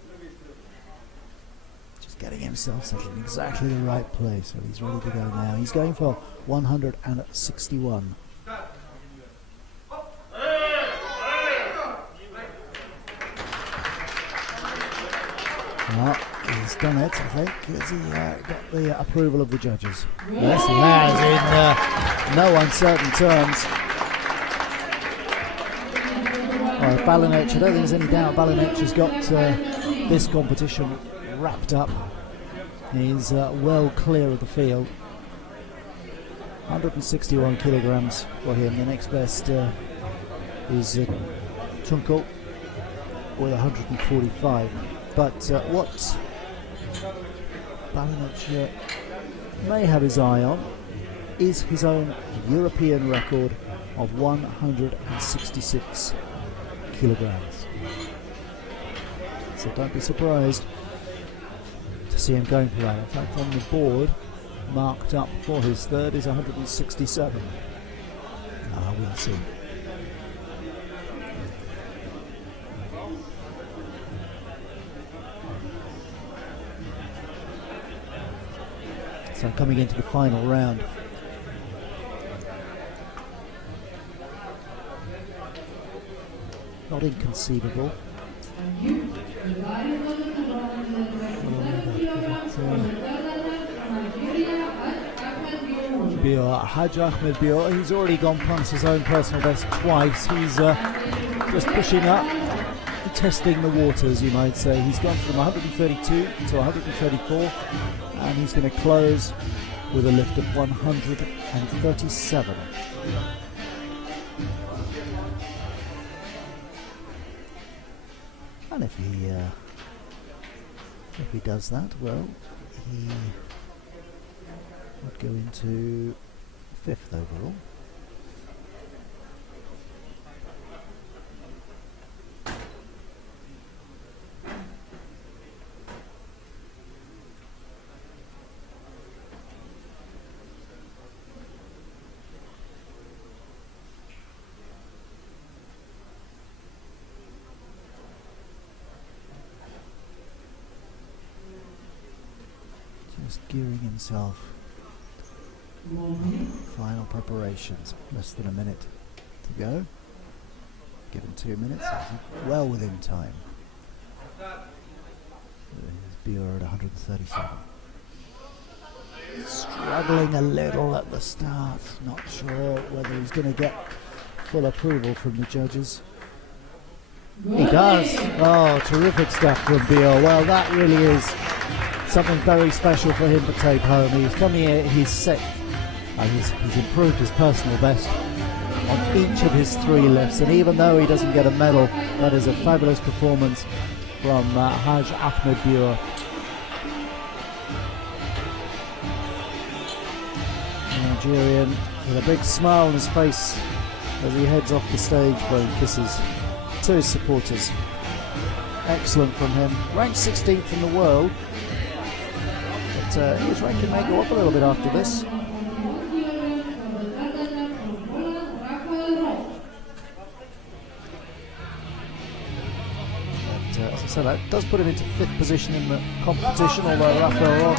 Just getting himself settled in exactly the right place, so he's ready to go now. He's going for 161. Well, he's done it, I think. Has he got the approval of the judges? Yes, he has, in no uncertain terms. Well, Balinec, I don't think there's any doubt Balinec has got this competition wrapped up. He's well clear of the field. 161 kilograms for him. The next best is Tunko with 145. But what Balinec may have his eye on is his own European record of 166 kilograms. So don't be surprised to see him going for that. In fact, on the board, marked up for his third is 167. We'll see. So coming into the final round. Not inconceivable. Haj Ahmed Bior, he's already gone past his own personal best twice. He's just pushing up, testing the waters, you might say. He's gone from 132 to 134, and he's going to close with a lift of 137. And if he does that, well, he would go into 5th overall. Just gearing himself. Final preparations. Less than a minute to go. Given 2 minutes. Well within time. Bior at 137. Struggling a little at the start. Not sure whether he's going to get full approval from the judges. He does. Oh, terrific stuff from Bior. Well, that really is something very special for him to take home. He's come here, he's set, and he's improved his personal best on each of his 3 lifts, and even though he doesn't get a medal, that is a fabulous performance from Haj Ahmed Bior. Nigerian with a big smile on his face as he heads off the stage, blowing kisses to his supporters. Excellent from him. Ranked 16th in the world. His ranking may go up a little bit after this. So that does put him into 5th position in the competition, although Raphael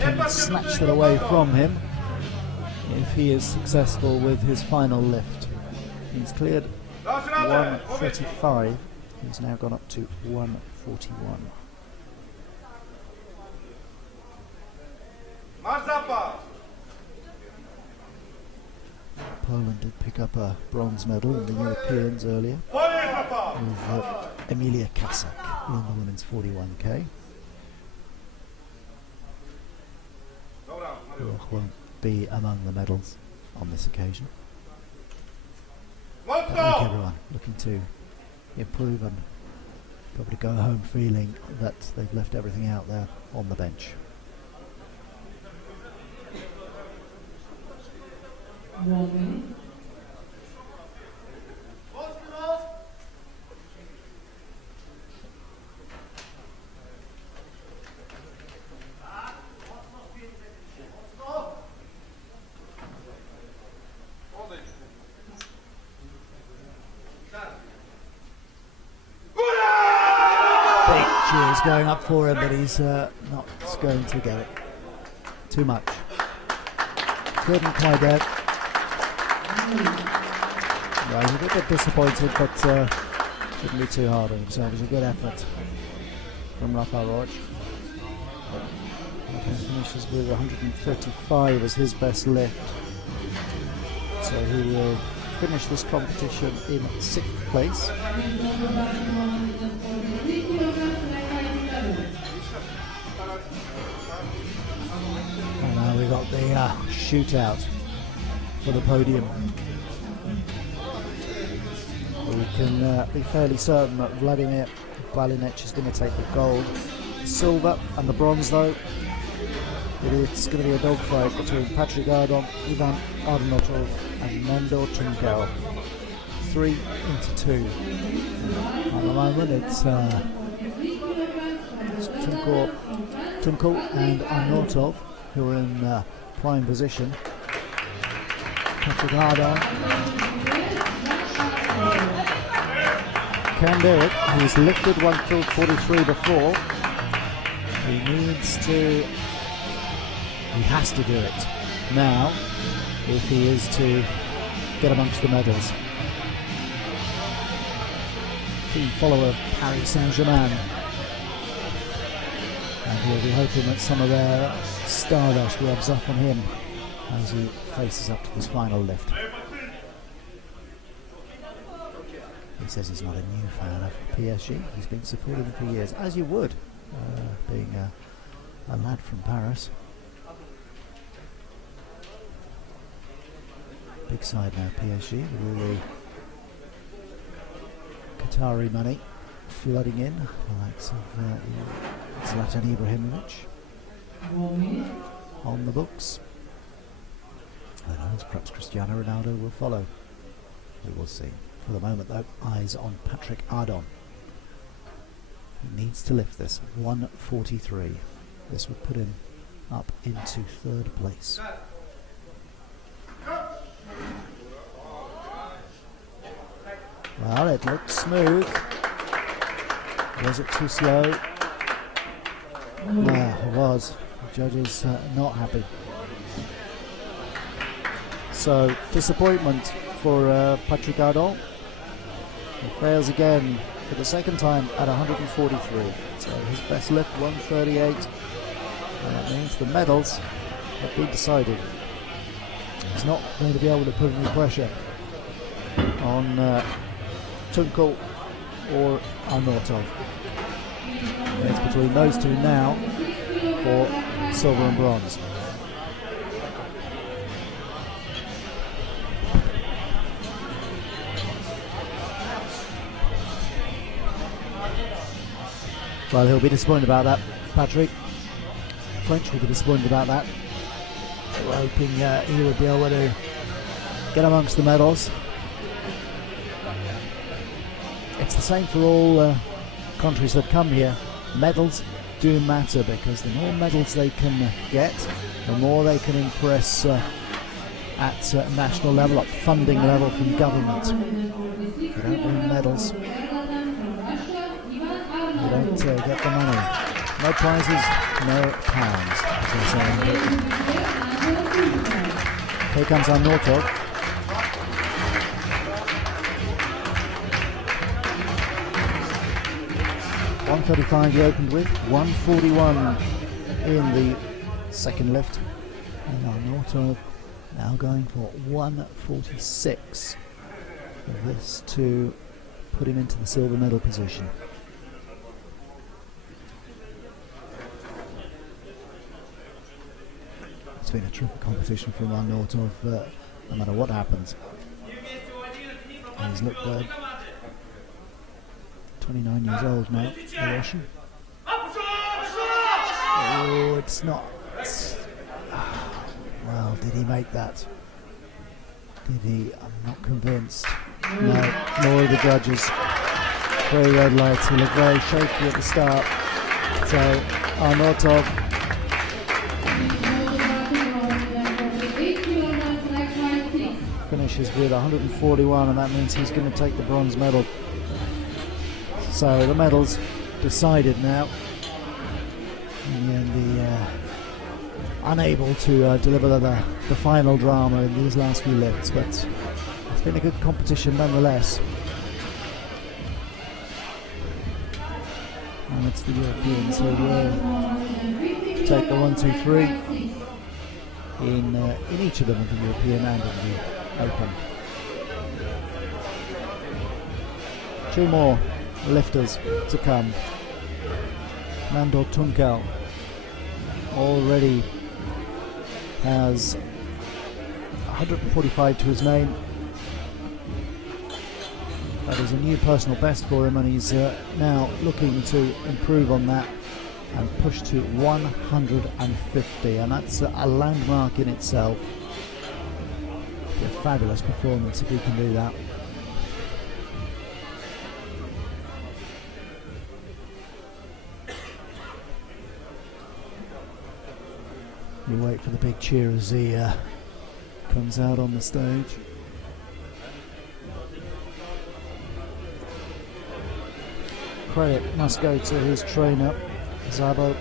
can snatch that away from him if he is successful with his final lift. He's cleared 135. He's now gone up to 141. Poland did pick up a bronze medal in the Europeans earlier with Emilia Kasak in the women's 41k. Won't be among the medals on this occasion. But like everyone, looking to improve and be able to go home feeling that they've left everything out there on the bench. Big cheers going up for him, but he's not going to get it. Too much. Couldn't quite get it. Right, he's a bit disappointed, but shouldn't be too hard on himself. It was a good effort from Raphael Roig. He finishes with 135 as his best lift. So he will finish this competition in 6th place. And now we've got the shootout for the podium. We can be fairly certain that Vladimir Balinec is going to take the gold. Silver and the bronze, though, it's going to be a dogfight between Patrick Ardon, Ivan Arnotov and Nando Tunkel. 3 into 2. At the moment it's Tunkel and Arnotov who are in prime position. Patrick Ardon can do it. He's lifted 143 before. He has to do it now if he is to get amongst the medals. Key follower Paris Saint-Germain, and he'll be hoping that some of their stardust rubs off on him as he faces up to this final lift. He says he's not a new fan of PSG. He's been supporting them for years, as you would, being a lad from Paris. Big side now, PSG, with all the Qatari money flooding in, the likes of Zlatan Ibrahimovic on the books. Who knows, perhaps Cristiano Ronaldo will follow. We will see. For the moment, though, eyes on Patrick Ardon. He needs to lift this 143. This would put him up into 3rd place. Well, it looked smooth. Was it too slow? No, it was. The judges not happy. So, disappointment for Patrick Ardon. He fails again for the 2nd time at 143. So his best lift 138. And that means the medals have been decided. He's not going to be able to put any pressure on Tunkel or Arnotov. It's between those two now for silver and bronze. Well, he'll be disappointed about that, Patrick. French will be disappointed about that. We're hoping he will be able to get amongst the medals. It's the same for all countries that come here. Medals do matter, because the more medals they can get, the more they can impress at national level, at funding level from government. If you don't win medals, but get the money. No prizes, no pounds, as they say in Britain. Here comes our Nortog. $135 he opened with, 141 in the second lift, and our Nortog now going for 146 for this to put him into the silver medal position. It's been a terrific competition from our Nortog, no matter what happens. He's looked 29 years old now, the Russian. Oh, it's not. Well, did he make that? Did he? I'm not convinced. No, nor are the judges. Very red lights. He looked very shaky at the start. So, our Nortog finishes with 141, and that means he's going to take the bronze medal. So the medal's decided now. In the end, unable to deliver the final drama in these last few lifts, but it's been a good competition nonetheless. And it's the Europeans who will take the 1, 2, 3 in each of them, in the European and in the Open. Two more lifters to come. Nandor Tunkel already has 145 to his name. That is a new personal best for him, and he's now looking to improve on that and push to 150, and that's a landmark in itself. A fabulous performance if he can do that. You wait for the big cheer as he comes out on the stage. Credit must go to his trainer, Zabo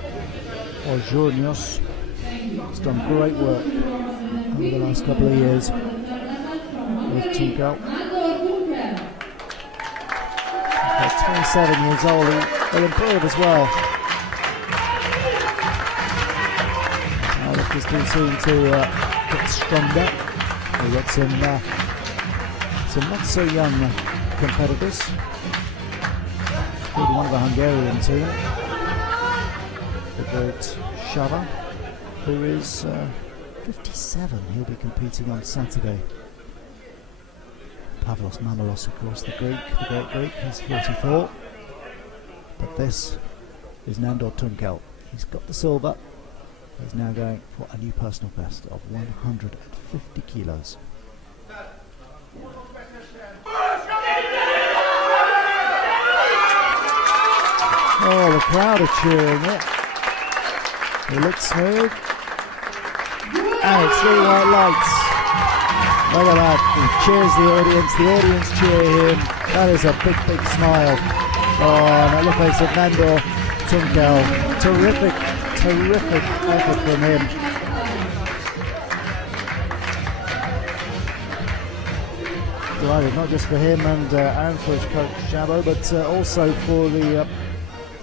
Orjornios. He's done great work over the last couple of years with Tunkel. At 27 years old, he'll improve as well. Lifters do seem to get stronger. We've got some not so young competitors. One of the Hungarians here, the great Shava, who is 57. He'll be competing on Saturday. Pavlos Manolos, of course, the great Greek, he's 44. But this is Nandor Tunkel. He's got the silver. He's now going for a new personal best of 150 kilos. Oh, the crowd are cheering it. He looks smooth. And it's 3 white lights. Look at that. He cheers the audience cheer him. That is a big, big smile. Oh, and that looks like Nandor Tunkel. Terrific effort from him. Delighted, not just for him and for his coach Shabo, but also for the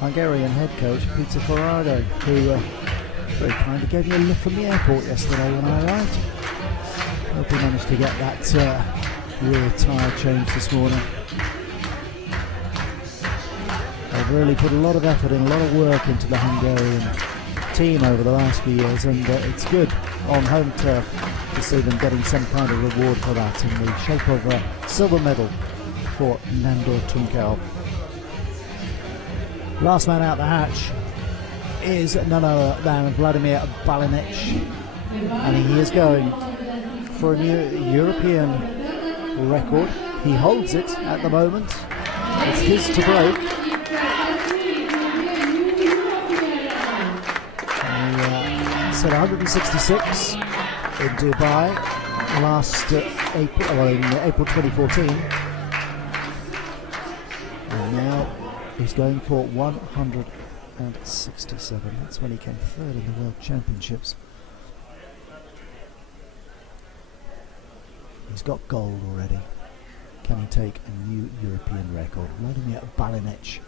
Hungarian head coach Peter Ferrado, who very kindly gave me a lift from the airport yesterday when I arrived. Hope he managed to get that rear tyre change this morning. They've really put a lot of effort and a lot of work into the Hungarian team over the last few years, and it's good on home turf to see them getting some kind of reward for that in the shape of a silver medal for Nandor Tunkel. Last man out the hatch is none other than Vladimir Balinec, and he is going for a new European record. He holds it at the moment. It's his to break. He set 166 in Dubai last April 2014, and now he He's going for 167. That's when he came third in the World Championships. He's got gold already. Can he take a new European record? Vladimir Balinec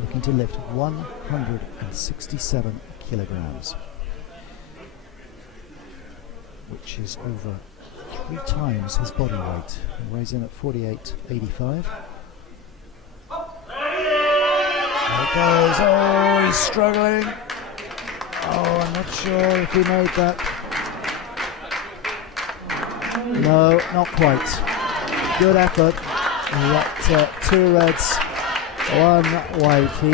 looking to lift 167 kilograms, which is over 3 times his body weight. He weighs in at 48.85. There it goes. Oh, he's struggling. Oh, I'm not sure if he made that. No, not quite. Good effort. He got 2 reds, 1 white. He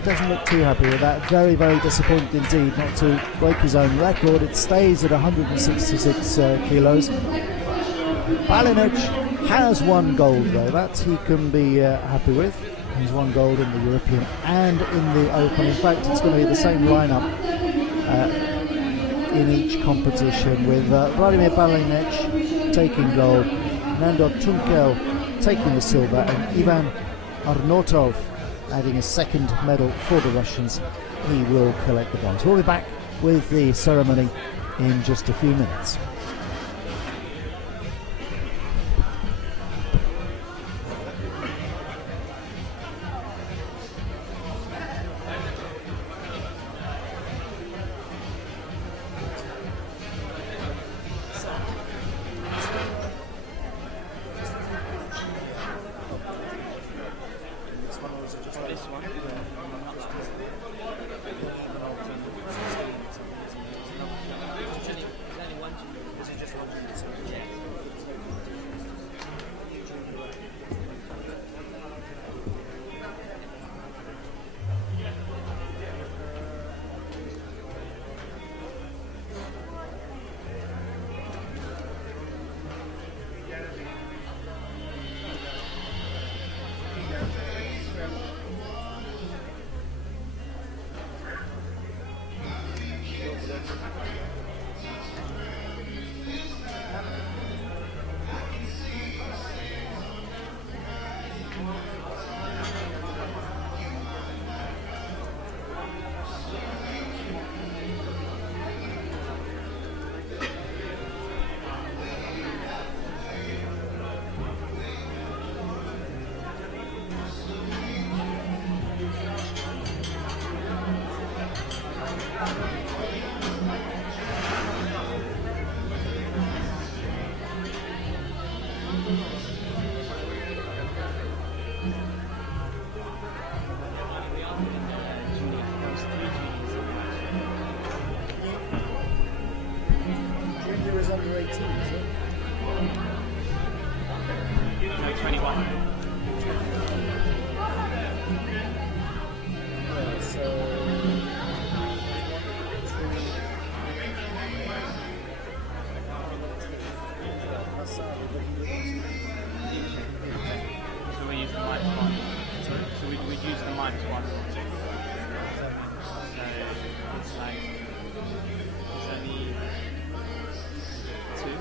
doesn't look too happy with that. Very, very disappointed indeed not to break his own record. It stays at 166 kilos. Balinec has 1 gold though. That he can be happy with. He's 1 gold in the European and in the Open. In fact, it's going to be the same lineup in each competition, with Vladimir Balinec taking gold, Nando Tunkel taking the silver, and Ivan Arnotov adding a 2nd medal for the Russians. He will collect the bronze. We'll be back with the ceremony in just a few minutes. Under 18, is it? No, 21. So we use the -1. So we'd use the -1. So it's like it's only 2.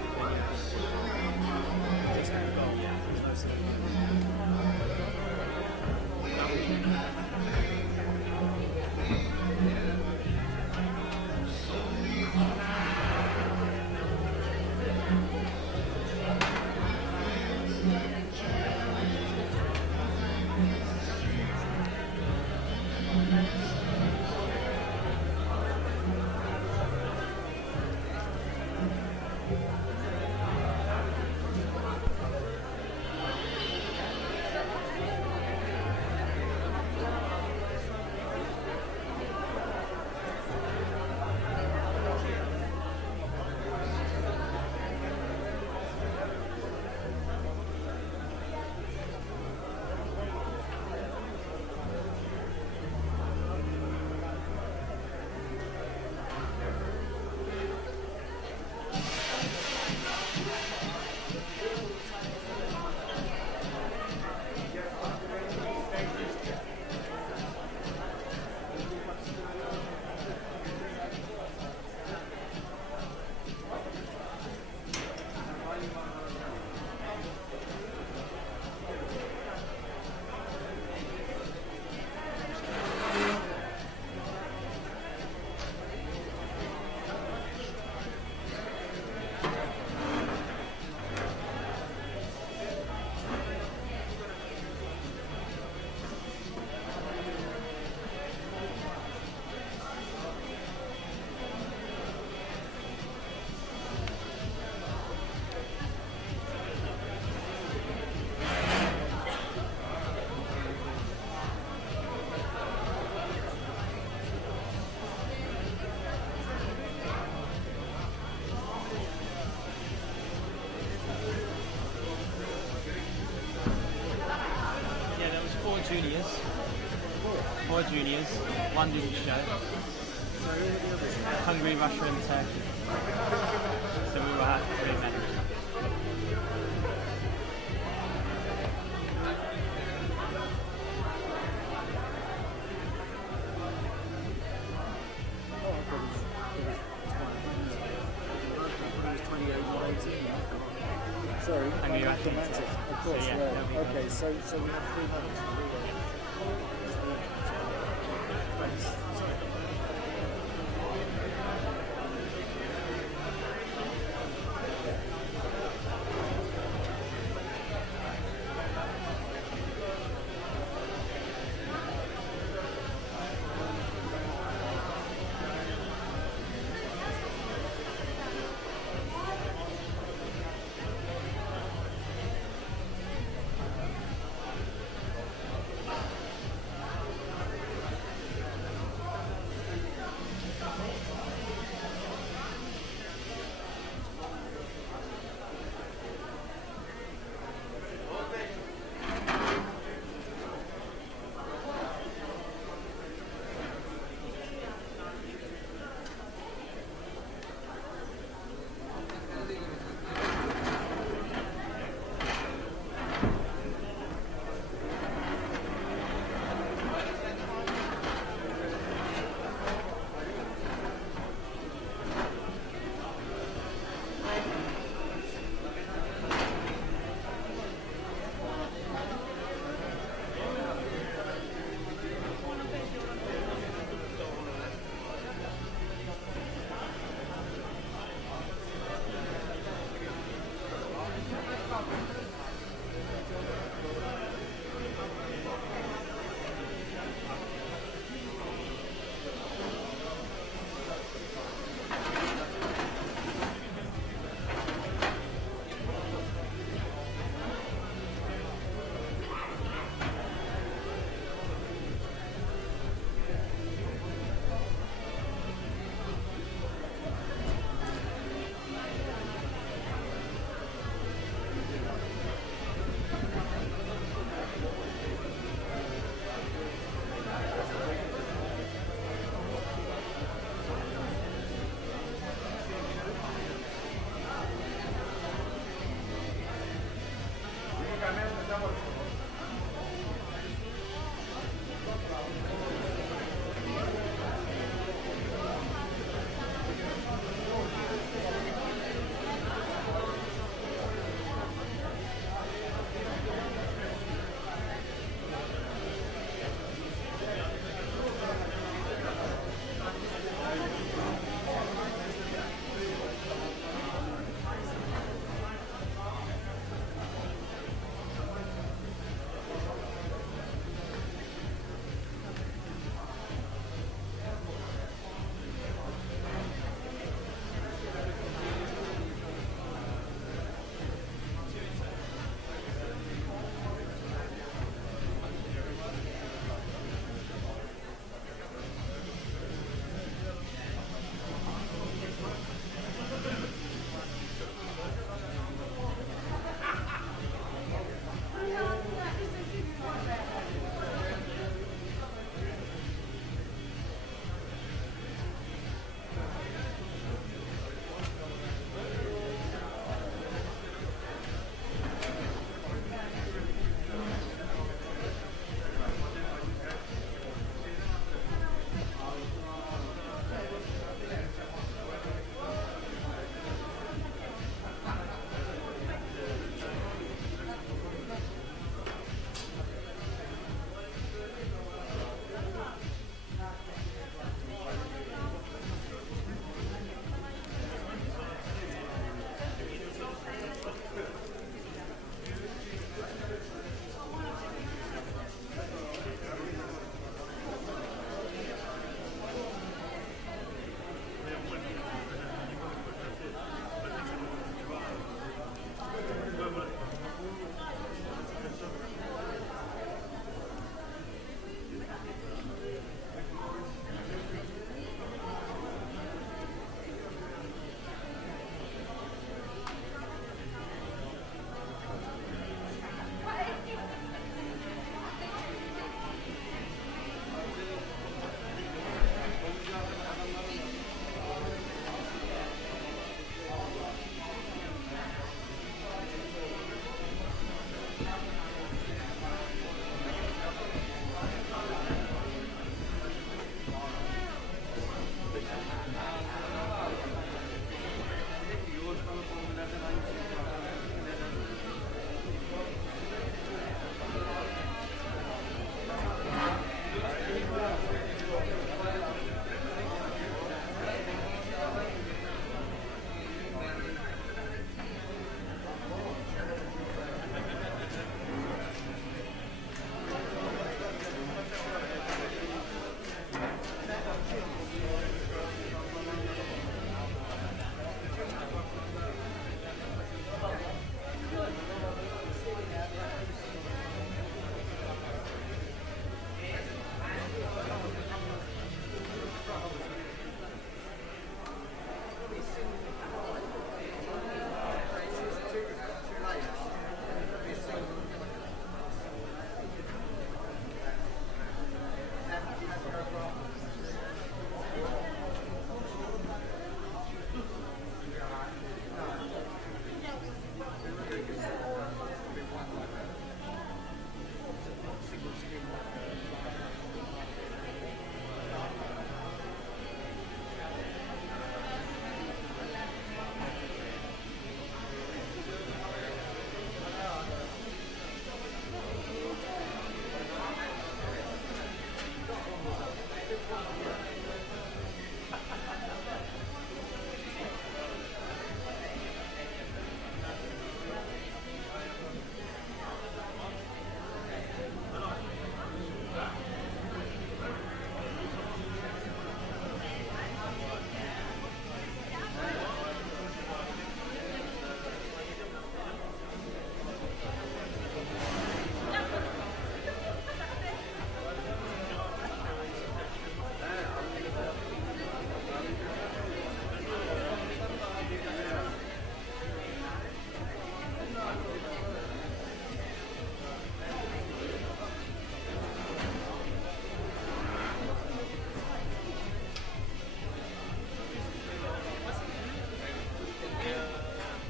World Juniors. One didn't show. Hungary, Russia and Turkey. So we will have 3 medals. Sorry, Hungary, Russia and mathematics. Turkey. Of course, So, yeah, yeah. that'll be Okay, so we have 3 medals. Thanks.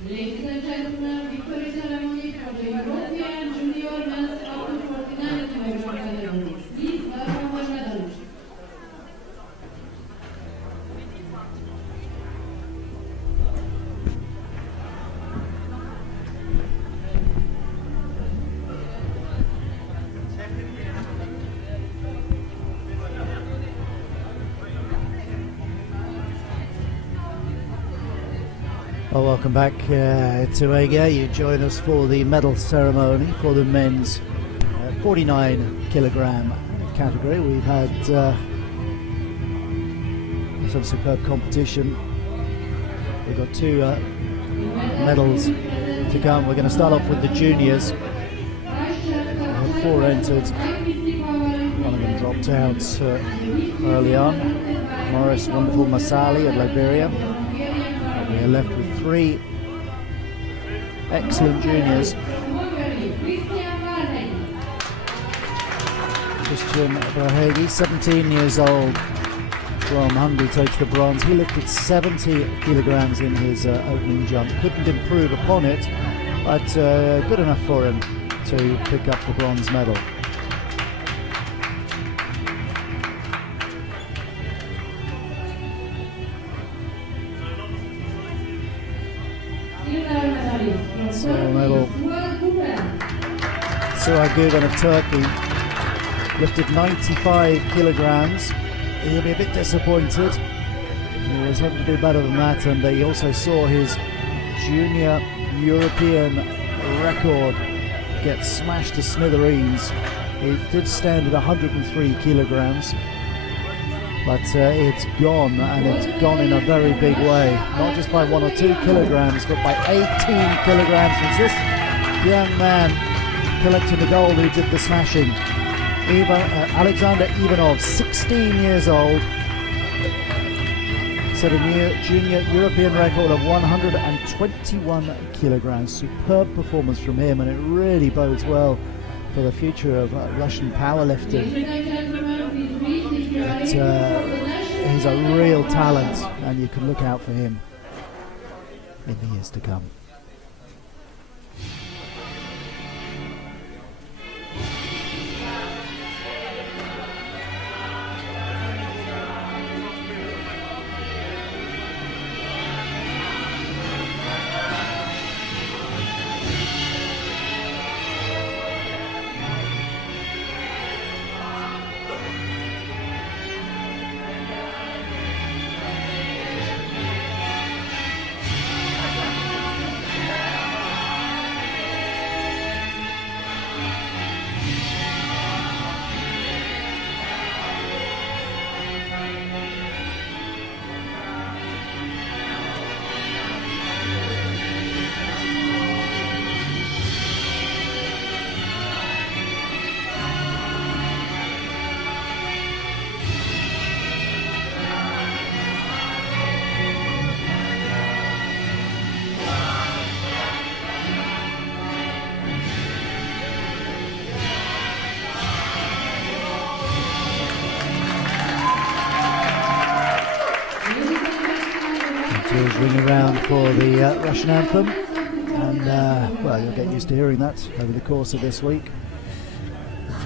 Ladies and gentlemen, victory ceremony for the European Junior Men's up to 49 kg category. Please welcome the medalists. Well, welcome back to Eger. You join us for the medal ceremony for the men's 49 kilogram category. We've had some superb competition. We've got two medals to come. We're going to start off with the juniors. Four entered. One of them dropped out early on. Morris Wonderful Masali of Liberia. We're left with three excellent juniors. Christian Brahegi, 17 years old, from Hungary, takes the bronze. He lifted 70 kilograms in his opening jump. Couldn't improve upon it, but good enough for him to pick up the bronze medal. Silver medal. Suha Gugan of Turkey lifted 95 kilograms. He'll be a bit disappointed. He was hoping to do better than that, and he also saw his junior European record get smashed to smithereens. He did stand at 103 kilograms. But it's gone, and it's gone in a very big way. Not just by 1 or 2 kilograms, but by 18 kilograms. It's this young man collecting the gold who did the smashing. Alexander Ivanov, 16 years old, set a new junior European record of 121 kilograms. Superb performance from him, and it really bodes well for the future of Russian powerlifting. He's a real talent, and you can look out for him in the years to come. Ring around for the Russian anthem, and well, you'll get used to hearing that over the course of this week.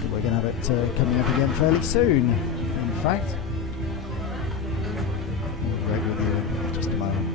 We're going to have it coming up again fairly soon, in fact. Greg with you in just a moment.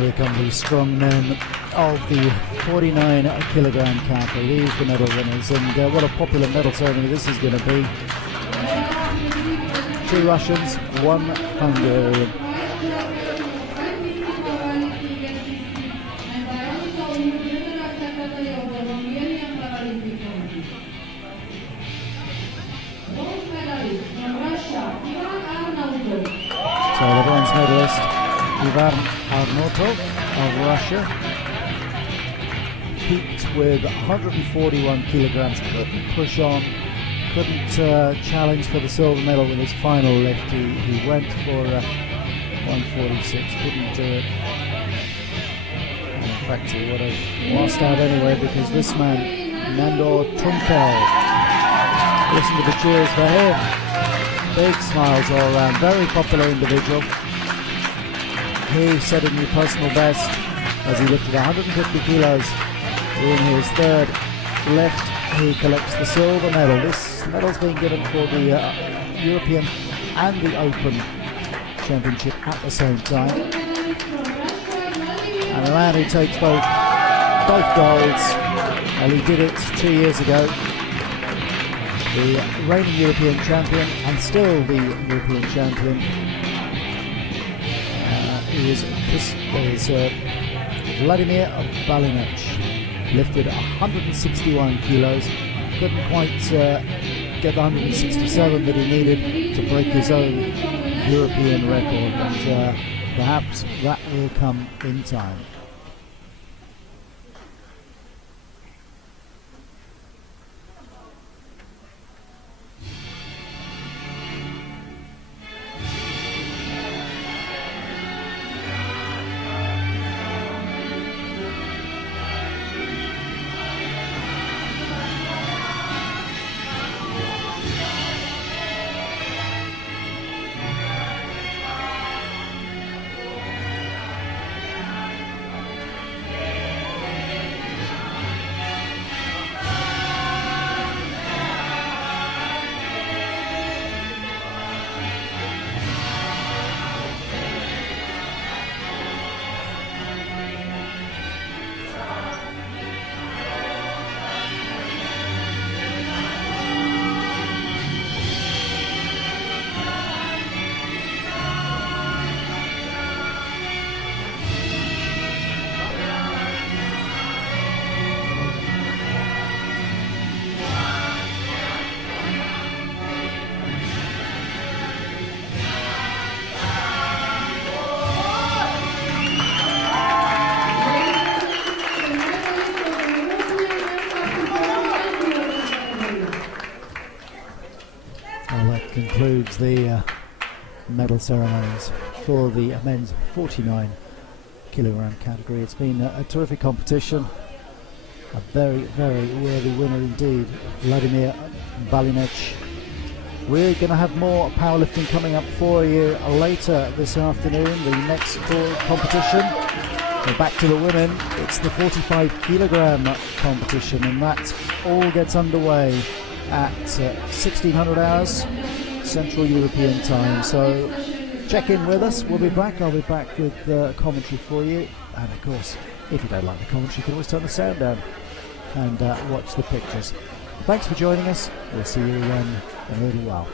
Here come the strong men of the 49 kilogram category. These are the medal winners, and what a popular medal ceremony this is going to be. 2 Russians, 1 Hungarian. So the bronze medalist Ivan Arnotov of Russia peaked with 141 kilograms, couldn't push on, couldn't challenge for the silver medal with his final lift. He went for 146, couldn't do it. And in fact he would have lost out anyway, because this man, Nandor Tunkel, listen to the cheers for him. Big smiles all around, very popular individual. He set a new personal best as he lifted 150 kilos in his 3rd lift. He collects the silver medal. This medal's being given for the European and the Open Championship at the same time. And the man who takes both golds, and he did it 2 years ago, the reigning European champion and still the European champion, is Vladimir Balinac. Lifted 161 kilos, couldn't quite get the 167 that he needed to break his own European record, and perhaps that will come in time. Concludes the medal ceremonies for the men's 49 kilogram category. It's been a terrific competition, a very, very worthy winner indeed, Vladimir Balinac. We're going to have more powerlifting coming up for you later this afternoon. The next competition, so back to the women, it's the 45 kilogram competition, and that all gets underway at 1600 hours Central European time. So check in with us. We'll be back. I'll be back with commentary for you, and of course, if you don't like the commentary, you can always turn the sound down and watch the pictures. Thanks for joining us. We'll see you in a little while.